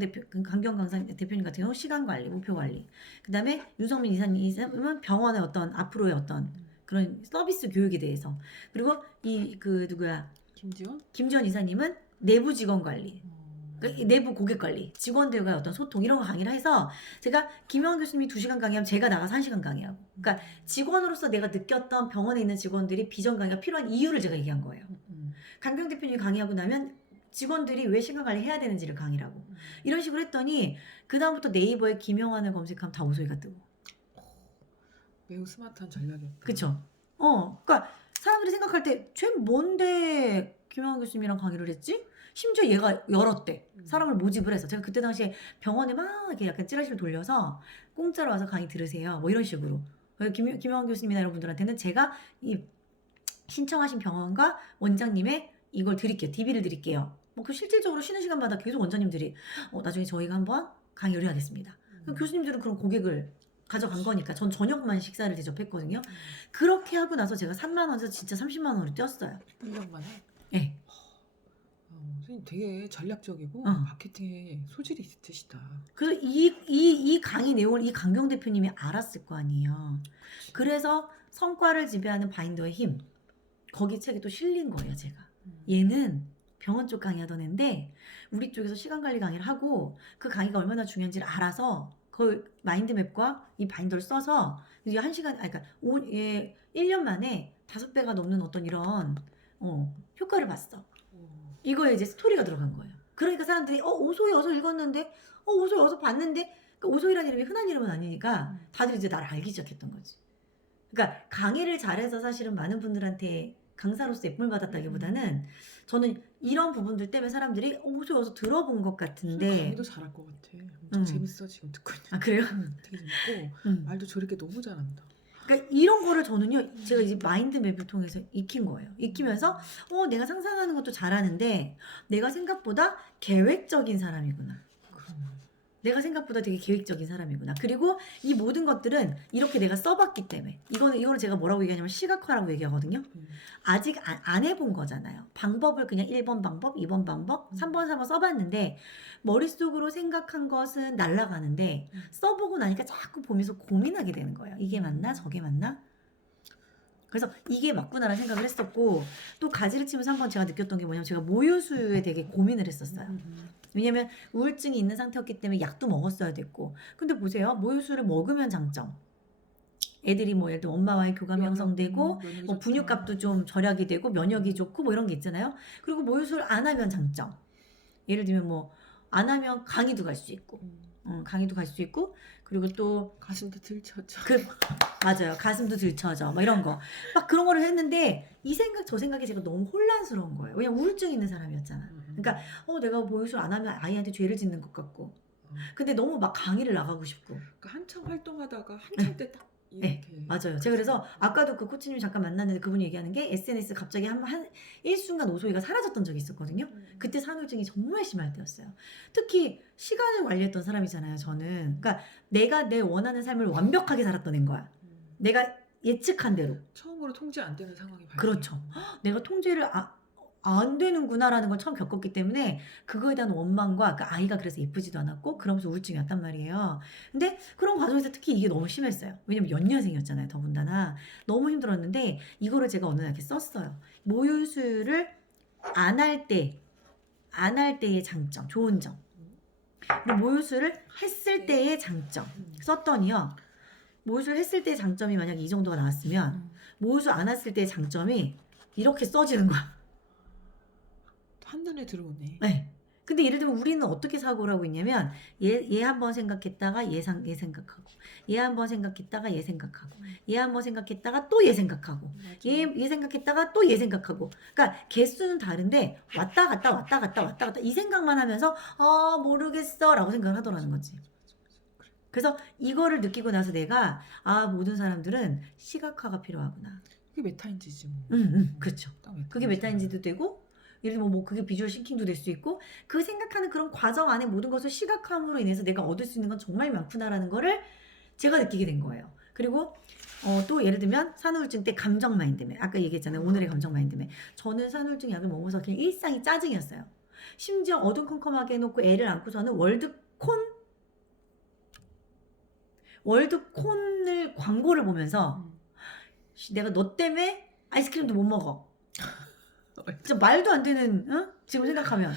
강사 대표님 같은 경우 시간 관리, 목표 관리. 그다음에 윤성민 이사님은 병원의 어떤 앞으로의 어떤 그런 서비스 교육에 대해서. 그리고 김지원 이사님은 내부 직원 관리. 그러니까 내부 고객 관리, 직원들과의 어떤 소통 이런 거 강의를 해서 제가 김영환 교수님이 2시간 강의하면 제가 나가서 1시간 강의하고 그러니까 직원으로서 내가 느꼈던 병원에 있는 직원들이 비전 강의가 필요한 이유를 제가 얘기한 거예요. 강병 대표님이 강의하고 나면 직원들이 왜 시간 관리 해야 되는지를 강의를 하고 이런 식으로 했더니 그 다음부터 네이버에 김영환을 검색하면 다 오소이가 뜨고 매우 스마트한 전략이었다. 그쵸? 그러니까 사람들이 생각할 때 쟤 뭔데 김영환 교수님이랑 강의를 했지? 심지어 얘가 열었대. 사람을 모집을 해서. 제가 그때 당시에 병원에 막 이렇게 약간 찌라시를 돌려서 공짜로 와서 강의 들으세요. 뭐 이런 식으로. 김영환 교수님이나 이런 분들한테는 제가 이 신청하신 병원과 원장님의 이걸 드릴게요. DB를 드릴게요. 뭐 그 실질적으로 쉬는 시간마다 계속 원장님들이 나중에 저희가 한번 강의를 해야겠습니다. 교수님들은 그런 고객을 가져간 거니까 전 저녁만 식사를 대접했거든요. 그렇게 하고 나서 제가 3만 원에서 진짜 30만 원으로 뛰었어요. 1년만에? 네. 선생님 되게 전략적이고 마케팅에 소질이 있으시다. 그래서 이 강의 내용을 이 강경 대표님이 알았을 거 아니에요. 그래서 성과를 지배하는 바인더의 힘. 거기 책에 또 실린 거예요, 제가. 얘는 병원 쪽 강의하던 애인데 우리 쪽에서 시간 관리 강의를 하고 그 강의가 얼마나 중요한지를 알아서 그 마인드맵과 이 바인더를 써서 이제 1시간, 그러니까 1년 만에 5배가 넘는 어떤 이런 효과를 봤어. 이거에 이제 스토리가 들어간 거예요. 그러니까 사람들이 오소희 어서 읽었는데 오소희 어서 봤는데 그러니까 오소희라는 이름이 흔한 이름은 아니니까 다들 이제 나를 알기 시작했던 거지. 그러니까 강의를 잘해서 사실은 많은 분들한테 강사로서 예쁨을 받았다기보다는 저는 이런 부분들 때문에 사람들이 오소희 어서 들어본 것 같은데 강의도 잘할 것 같아. 엄청 재밌어 지금 듣고 있는. 아 그래요? 되게 재밌고 말도 저렇게 너무 잘한다. 그러니까 이런 거를 저는요 제가 이제 마인드맵을 통해서 익힌 거예요. 익히면서 내가 상상하는 것도 잘하는데 내가 생각보다 계획적인 사람이구나. 내가 생각보다 되게 계획적인 사람이구나. 그리고 이 모든 것들은 이렇게 내가 써봤기 때문에 이거를 제가 뭐라고 얘기하냐면 시각화라고 얘기하거든요. 아직 안 해본 거잖아요. 방법을 그냥 1번 방법, 2번 방법, 3번, 4번 써봤는데 머릿속으로 생각한 것은 날아가는데 써보고 나니까 자꾸 보면서 고민하게 되는 거예요. 이게 맞나? 저게 맞나? 그래서 이게 맞구나라는 생각을 했었고 또 가지를 치면서 한번 제가 느꼈던 게 뭐냐면 제가 모유수유에 되게 고민을 했었어요. 왜냐면 우울증이 있는 상태였기 때문에 약도 먹었어야 됐고 근데 보세요. 모유수유를 먹으면 장점 애들이 뭐 예를 들어 엄마와의 교감이 형성되고 뭐 분유값도 좀 절약이 되고 면역이 좋고 뭐 이런 게 있잖아요. 그리고 모유수유를 안 하면 장점 예를 들면 뭐 안 하면 강의도 갈 수 있고 강의도 갈 수 있고 그리고 또 가슴도 들쳐져. 맞아요. 가슴도 들쳐져. 뭐 이런 거. 막 그런 거를 했는데 이 생각 저 생각이 제가 너무 혼란스러운 거예요. 왜냐면 우울증 있는 사람이었잖아. 그러니까 내가 모유수를 안 하면 아이한테 죄를 짓는 것 같고. 근데 너무 막 강의를 나가고 싶고. 그러니까 한참 활동하다가 한참 때 딱 이렇게. 네, 맞아요. 제가 그래서 아까도 그 코치님 잠깐 만났는데 그분이 얘기하는 게 SNS 갑자기 한 일순간 오소희가 사라졌던 적이 있었거든요. 그때 산후우증이 정말 심할 때였어요. 특히 시간을 관리했던 사람이잖아요. 저는. 그러니까 내가 내 원하는 삶을 완벽하게 살았던 애인 거야. 내가 예측한 대로. 처음으로 통제 안 되는 상황이 발생. 그렇죠. 내가 통제를 안 되는구나라는 걸 처음 겪었기 때문에 그거에 대한 원망과 그 아이가 그래서 예쁘지도 않았고 그러면서 우울증이 왔단 말이에요. 근데 그런 과정에서 특히 이게 너무 심했어요. 왜냐면 연년생이었잖아요. 더군다나 너무 힘들었는데 이거를 제가 어느 날 이렇게 썼어요. 모유수유를 안 할 때의 장점, 좋은 점. 그리고 모유수유를 했을 때의 장점 썼더니요. 모유수유를 했을 때의 장점이 만약에 이 정도가 나왔으면 모유수유 안 했을 때의 장점이 이렇게 써지는 거야. 한눈에 들어오네. 네. 근데 예를 들면 우리는 어떻게 사고를 하고 있냐면 얘 한번 생각했다가 얘 생각하고 얘 한번 생각했다가 얘 생각하고 얘 한번 생각했다가 또 얘 생각하고 얘 생각했다가 또 얘 생각하고 그러니까 개수는 다른데 왔다 갔다 이 생각만 하면서 모르겠어 라고 생각을 하더라는 거지. 그래서 이거를 느끼고 나서 내가 모든 사람들은 시각화가 필요하구나. 그게 메타인지지 뭐. 그렇죠. 그게 메타인지도 되고 예를 들면 뭐 그게 비주얼 싱킹도 될 수 있고 그 생각하는 그런 과정 안에 모든 것을 시각함으로 인해서 내가 얻을 수 있는 건 정말 많구나라는 거를 제가 느끼게 된 거예요. 그리고 또 예를 들면 산후우증 때 감정 마인드맵 아까 얘기했잖아요. 오늘의 감정 마인드맵 저는 산후우증 약을 먹어서 그냥 일상이 짜증이었어요. 심지어 어두컴컴하게 해놓고 애를 안고서는 월드콘을 광고를 보면서 내가 너 때문에 아이스크림도 못 먹어. 진짜 말도 안 되는, 응? 지금 생각하면.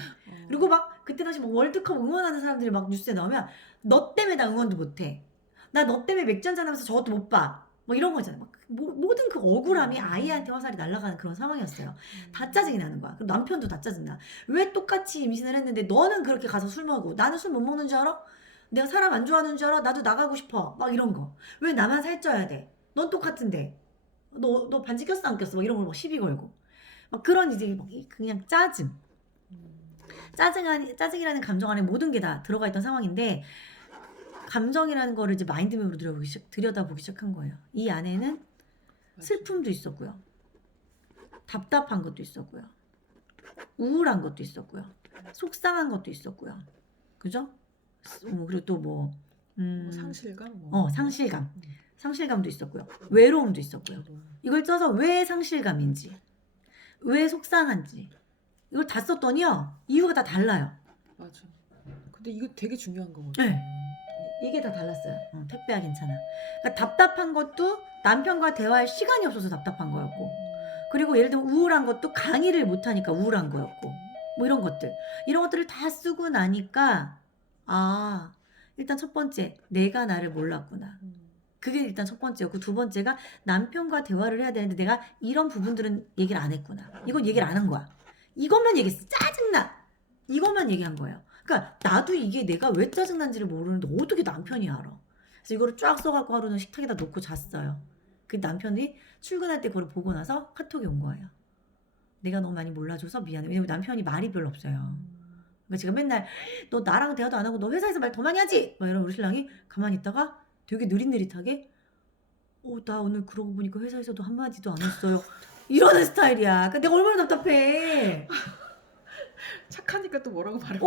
그리고 막 그때 당시 막 월드컵 응원하는 사람들이 막 뉴스에 나오면 너 때문에 나 응원도 못해. 나 너 때문에 맥주 한잔 하면서 저것도 못 봐. 뭐 이런 거잖아요. 막 모든 그 억울함이 아이한테 화살이 날아가는 그런 상황이었어요. 다 짜증이 나는 거야. 그리고 남편도 다 짜증나. 왜 똑같이 임신을 했는데 너는 그렇게 가서 술 먹고 나는 술 못 먹는 줄 알아? 내가 사람 안 좋아하는 줄 알아? 나도 나가고 싶어. 막 이런 거. 왜 나만 살쪄야 돼? 넌 똑같은데. 너 반지 꼈어 안 꼈어? 막 이런 걸 막 시비 걸고. 막 그런 이제 막 그냥 짜증. 짜증이라는 감정 안에 모든 게 다 들어가 있던 상황인데 감정이라는 거를 이제 마인드맵으로 들여다보기 시작한 거예요. 이 안에는 슬픔도 있었고요. 답답한 것도 있었고요. 우울한 것도 있었고요. 속상한 것도 있었고요. 그죠? 그리고 또 뭐 상실감? 상실감. 상실감도 있었고요. 외로움도 있었고요. 이걸 써서 왜 상실감인지, 왜 속상한지 이걸 다 썼더니요. 이유가 다 달라요. 맞아. 근데 이거 되게 중요한 거거든요. 네. 이게 다 달랐어요. 택배야 괜찮아. 그러니까 답답한 것도 남편과 대화할 시간이 없어서 답답한 거였고, 그리고 예를 들면 우울한 것도 강의를 못하니까 우울한 거였고, 뭐 이런 것들을 다 쓰고 나니까 일단 첫 번째 내가 나를 몰랐구나. 그게 일단 첫 번째였고, 두 번째가 남편과 대화를 해야 되는데 내가 이런 부분들은 얘기를 안 했구나. 이건 얘기를 안 한 거야. 이것만 얘기했어. 짜증나. 이것만 얘기한 거예요. 그러니까 나도 이게 내가 왜 짜증난지를 모르는데 어떻게 남편이 알아. 그래서 이거를 쫙 써갖고 하루는 식탁에다 놓고 잤어요. 그 남편이 출근할 때 그걸 보고 나서 카톡이 온 거예요. 내가 너무 많이 몰라줘서 미안해. 왜냐면 남편이 말이 별로 없어요. 그러니까 제가 맨날 너 나랑 대화도 안 하고 너 회사에서 말 더 많이 하지? 막 이러면 우리 신랑이 가만히 있다가 되게 느릿느릿하게 나 오늘 그러고 보니까 회사에서도 한마디도 안 했어요. 이러는 스타일이야. 그러니까 내가 얼마나 답답해. 착하니까 또 뭐라고 말해.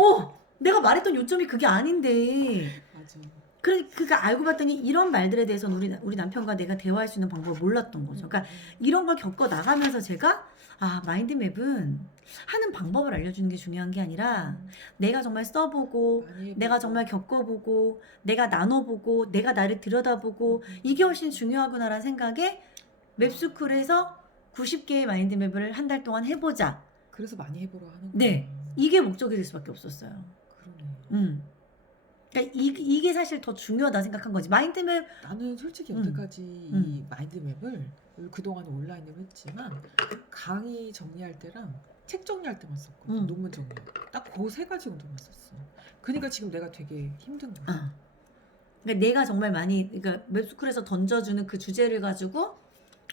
내가 말했던 요점이 그게 아닌데. 맞아. 그러니까 알고 봤더니 이런 말들에 대해서는 우리 남편과 내가 대화할 수 있는 방법을 몰랐던 거죠. 그러니까 이런 걸 겪어 나가면서 제가 마인드맵은 하는 방법을 알려주는 게 중요한 게 아니라 내가 정말 써보고 내가 정말 겪어보고 내가 나눠보고 내가 나를 들여다보고 이게 훨씬 중요하구나라는 생각에 맵스쿨에서 90개의 마인드맵을 한 달 동안 해보자. 그래서 많이 해보라 하는 거예요. 네. 이게 목적이 될 수밖에 없었어요. 그러네. 그러니까 이게 사실 더 중요하다 생각한 거지. 마인드맵 나는 솔직히 여태까지 이 마인드맵을 그동안 온라인으로 했지만 강의 정리할 때랑 책 정리할 때만 썼거든. 논문 정리. 딱 그 세 가지 정도만 썼어. 그러니까 지금 내가 되게 힘든 거야. 그러니까 내가 정말 많이 그러니까 맵스쿨에서 던져주는 그 주제를 가지고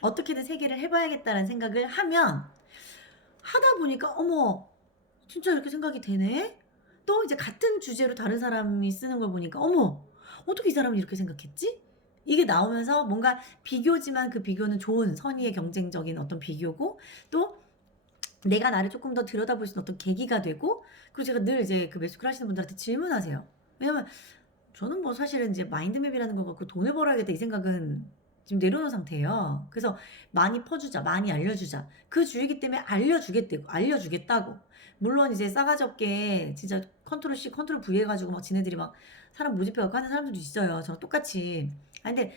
어떻게든 세 개를 해봐야겠다는 생각을 하면 하다 보니까 어머 진짜 이렇게 생각이 되네. 또 이제 같은 주제로 다른 사람이 쓰는 걸 보니까 어머 어떻게 이 사람은 이렇게 생각했지? 이게 나오면서 뭔가 비교지만 그 비교는 좋은 선의의 경쟁적인 어떤 비교고 또 내가 나를 조금 더 들여다볼 수 있는 어떤 계기가 되고 그리고 제가 늘 이제 그 맵스쿨 하시는 분들한테 질문하세요. 왜냐면 저는 뭐 사실은 이제 마인드맵이라는 걸 갖고 돈을 벌어야겠다 이 생각은 지금 내려놓은 상태예요. 그래서 많이 퍼주자, 많이 알려주자. 그 주의기 때문에 알려주겠다고. 물론 이제 싸가지 없게 진짜 컨트롤 C, 컨트롤 V 해가지고 막 지네들이 막 사람 모집해갖고 하는 사람들도 있어요. 저랑 똑같이. 근데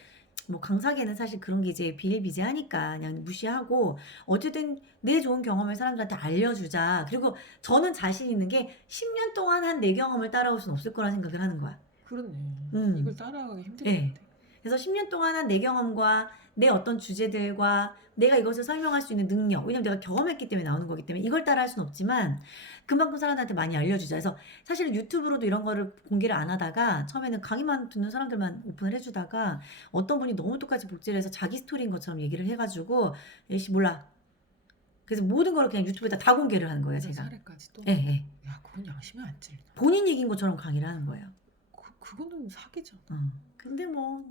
뭐 강사계는 사실 그런 게 이제 비일비재하니까 그냥 무시하고 어쨌든 내 좋은 경험을 사람들한테 알려주자. 그리고 저는 자신 있는 게 10년 동안 한 내 경험을 따라올 수는 없을 거라 생각을 하는 거야. 그렇네. 이걸 따라가기 힘들 것 네. 같아. 그래서 10년 동안 한 내 경험과 내 어떤 주제들과 내가 이것을 설명할 수 있는 능력, 왜냐면 내가 경험했기 때문에 나오는 거기 때문에 이걸 따라 할 수는 없지만 그만큼 사람들한테 많이 알려주자. 그래서 사실은 유튜브로도 이런 거를 공개를 안 하다가 처음에는 강의만 듣는 사람들만 오픈을 해주다가 어떤 분이 너무 똑같이 복제를 해서 자기 스토리인 것처럼 얘기를 해가지고 예시 몰라. 그래서 모든 걸 그냥 유튜브에다 다 공개를 하는 거예요, 제가. 사례까지 또? 예. 야, 그건 양심이 안 찔려. 본인 얘기인 것처럼 강의를 하는 거예요. 그거는 사기잖아. 근데 뭐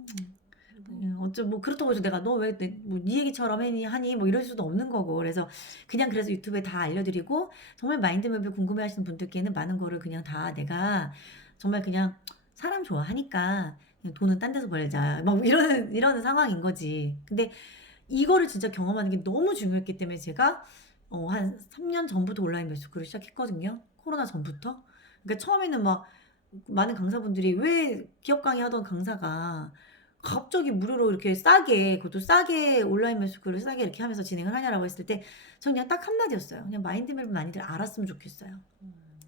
그렇다고 해서 내가 너 왜 네 얘기처럼 하니 뭐 이럴 수도 없는 거고 그래서 유튜브에 다 알려드리고 정말 마인드맵을 궁금해하시는 분들께는 많은 거를 그냥 다 내가 정말 그냥 사람 좋아하니까 그냥 돈은 딴 데서 벌자 막 이러는 상황인 거지. 근데 이거를 진짜 경험하는 게 너무 중요했기 때문에 제가 한 3년 전부터 온라인 매스쿨을 시작했거든요. 코로나 전부터. 그러니까 처음에는 막 많은 강사분들이 왜 기업 강의 하던 강사가 갑자기 무료로 이렇게 싸게, 그것도 싸게 온라인 매스크를 싸게 이렇게 하면서 진행을 하냐라고 했을 때 저는 그냥 딱 한마디였어요. 그냥 마인드맵을 많이들 알았으면 좋겠어요.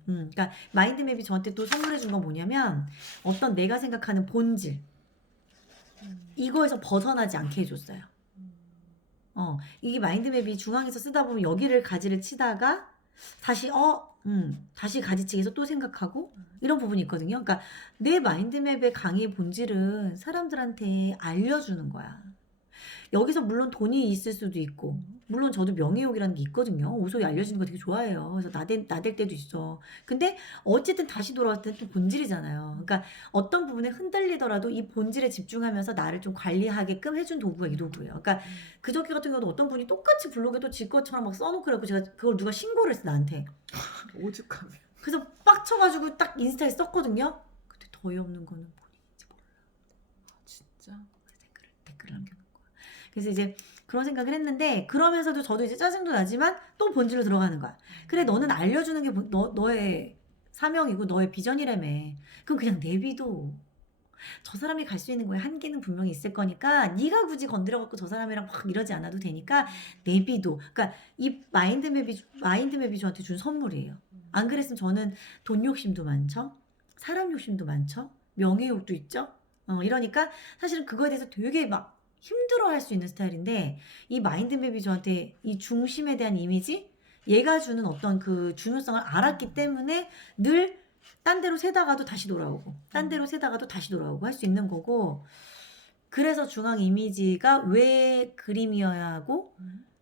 그러니까 마인드맵이 저한테 또 선물해 준 건 뭐냐면 어떤 내가 생각하는 본질 이거에서 벗어나지 않게 해줬어요. 이게 마인드맵이 중앙에서 쓰다 보면 여기를 가지를 치다가 다시 다시 가지치기해서 또 생각하고 이런 부분이 있거든요. 그러니까 내 마인드맵의 강의의 본질은 사람들한테 알려주는 거야. 여기서 물론 돈이 있을 수도 있고 물론 저도 명예욕이라는 게 있거든요. 오소리 알려주는 거 되게 좋아해요. 그래서 나댈 때도 있어. 근데 어쨌든 다시 돌아왔을 때는 또 본질이잖아요. 그러니까 어떤 부분에 흔들리더라도 이 본질에 집중하면서 나를 좀 관리하게끔 해준 도구가 이 도구예요. 그러니까 그저께 같은 경우도 어떤 분이 똑같이 블로그에도 지 것처럼 막 써놓고 그래갖고 제가 그걸 누가 신고를 했어 나한테. 오죽하면. 그래서 빡쳐가지고 딱 인스타에 썼거든요. 근데 더 어이없는 거는 본인인지 몰라. 진짜? 댓글을 남겨놓은 거야. 그래서 이제 그런 생각을 했는데 그러면서도 저도 이제 짜증도 나지만 또 본질로 들어가는 거야. 그래 너는 알려주는 게 너의 사명이고 너의 비전이라며. 그럼 그냥 내비도. 저 사람이 갈 수 있는 거에 한계는 분명히 있을 거니까 네가 굳이 건드려갖고 저 사람이랑 막 이러지 않아도 되니까 내비도. 그러니까 이 마인드맵이 저한테 준 선물이에요. 안 그랬으면 저는 돈 욕심도 많죠. 사람 욕심도 많죠. 명예욕도 있죠. 이러니까 사실은 그거에 대해서 되게 막 힘들어할 수 있는 스타일인데 이 마인드맵이 저한테 이 중심에 대한 이미지 얘가 주는 어떤 그 중요성을 알았기 때문에 늘 딴 데로 세다가도 다시 돌아오고 딴 데로 세다가도 다시 돌아오고 할 수 있는 거고 그래서 중앙 이미지가 왜 그림이어야 하고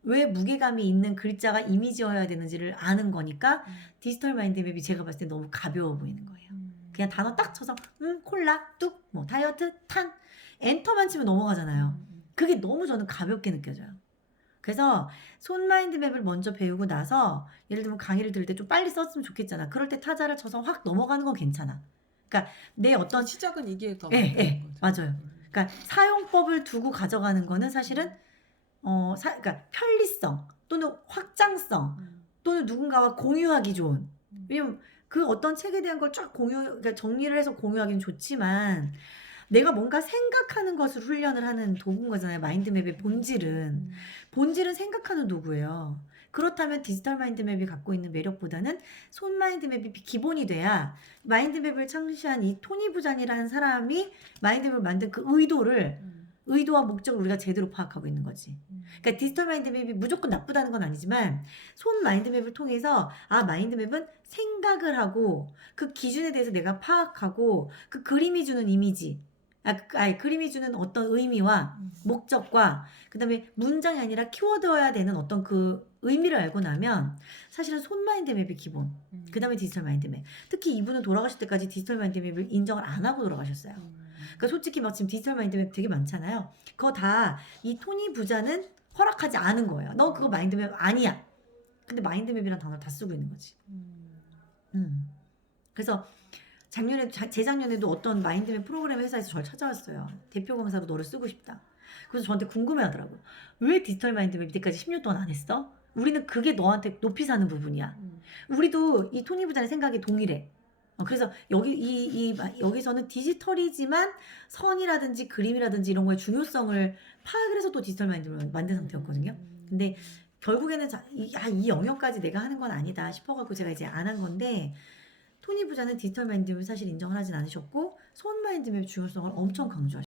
왜 무게감이 있는 글자가 이미지여야 되는지를 아는 거니까 디지털 마인드맵이 제가 봤을 때 너무 가벼워 보이는 거예요. 그냥 단어 딱 쳐서 콜라, 뚝, 뭐 다이어트, 탄 엔터만 치면 넘어가잖아요. 그게 너무 저는 가볍게 느껴져요. 그래서 손 마인드맵을 먼저 배우고 나서 예를 들면 강의를 들을 때 좀 빨리 썼으면 좋겠잖아. 그럴 때 타자를 쳐서 확 넘어가는 건 괜찮아. 그러니까 내 어떤 시작은 이게 더 맞아요. 그러니까 사용법을 두고 가져가는 거는 사실은 그러니까 편리성 또는 확장성 또는 누군가와 공유하기 좋은. 왜냐면 그 어떤 책에 대한 걸 쫙 그러니까 정리를 해서 공유하기는 좋지만 내가 뭔가 생각하는 것을 훈련을 하는 도구인 거잖아요. 마인드맵의 본질은 생각하는 도구예요. 그렇다면 디지털 마인드맵이 갖고 있는 매력보다는 손 마인드맵이 기본이 돼야 마인드맵을 창시한 이 토니 부잔이라는 사람이 마인드맵을 만든 그 의도와 목적을 우리가 제대로 파악하고 있는 거지. 그러니까 디지털 마인드맵이 무조건 나쁘다는 건 아니지만 손 마인드맵을 통해서 마인드맵은 생각을 하고 그 기준에 대해서 내가 파악하고 그 그림이 주는 이미지 그림이 주는 어떤 의미와 목적과 그다음에 문장이 아니라 키워드여야 되는 어떤 그 의미를 알고 나면 사실은 손 마인드맵이 기본. 그다음에 디지털 마인드맵. 특히 이분은 돌아가실 때까지 디지털 마인드맵을 인정을 안 하고 돌아가셨어요. 그러니까 솔직히 막 지금 디지털 마인드맵 되게 많잖아요. 그거 다 이 토니 부자는 허락하지 않은 거예요. 너 그거 마인드맵 아니야. 근데 마인드맵이란 단어를 다 쓰고 있는 거지. 그래서 재작년에도 어떤 마인드맵 프로그램 회사에서 저를 찾아왔어요. 대표 검사로 너를 쓰고 싶다. 그래서 저한테 궁금해하더라고. 왜 디지털 마인드맵 이때까지 10년 동안 안 했어? 우리는 그게 너한테 높이 사는 부분이야. 우리도 이 토니 부자의 생각이 동일해. 그래서 여기서는 디지털이지만 선이라든지 그림이라든지 이런 거의 중요성을 파악을 해서 또 디지털 마인드를 만든 상태였거든요. 근데 결국에는 이 영역까지 내가 하는 건 아니다 싶어갖고 제가 이제 안 한 건데 토니 부자는 디지털 마인드맵을 사실 인정을 하진 않으셨고 손 마인드맵의 중요성을 엄청 강조하셨어요.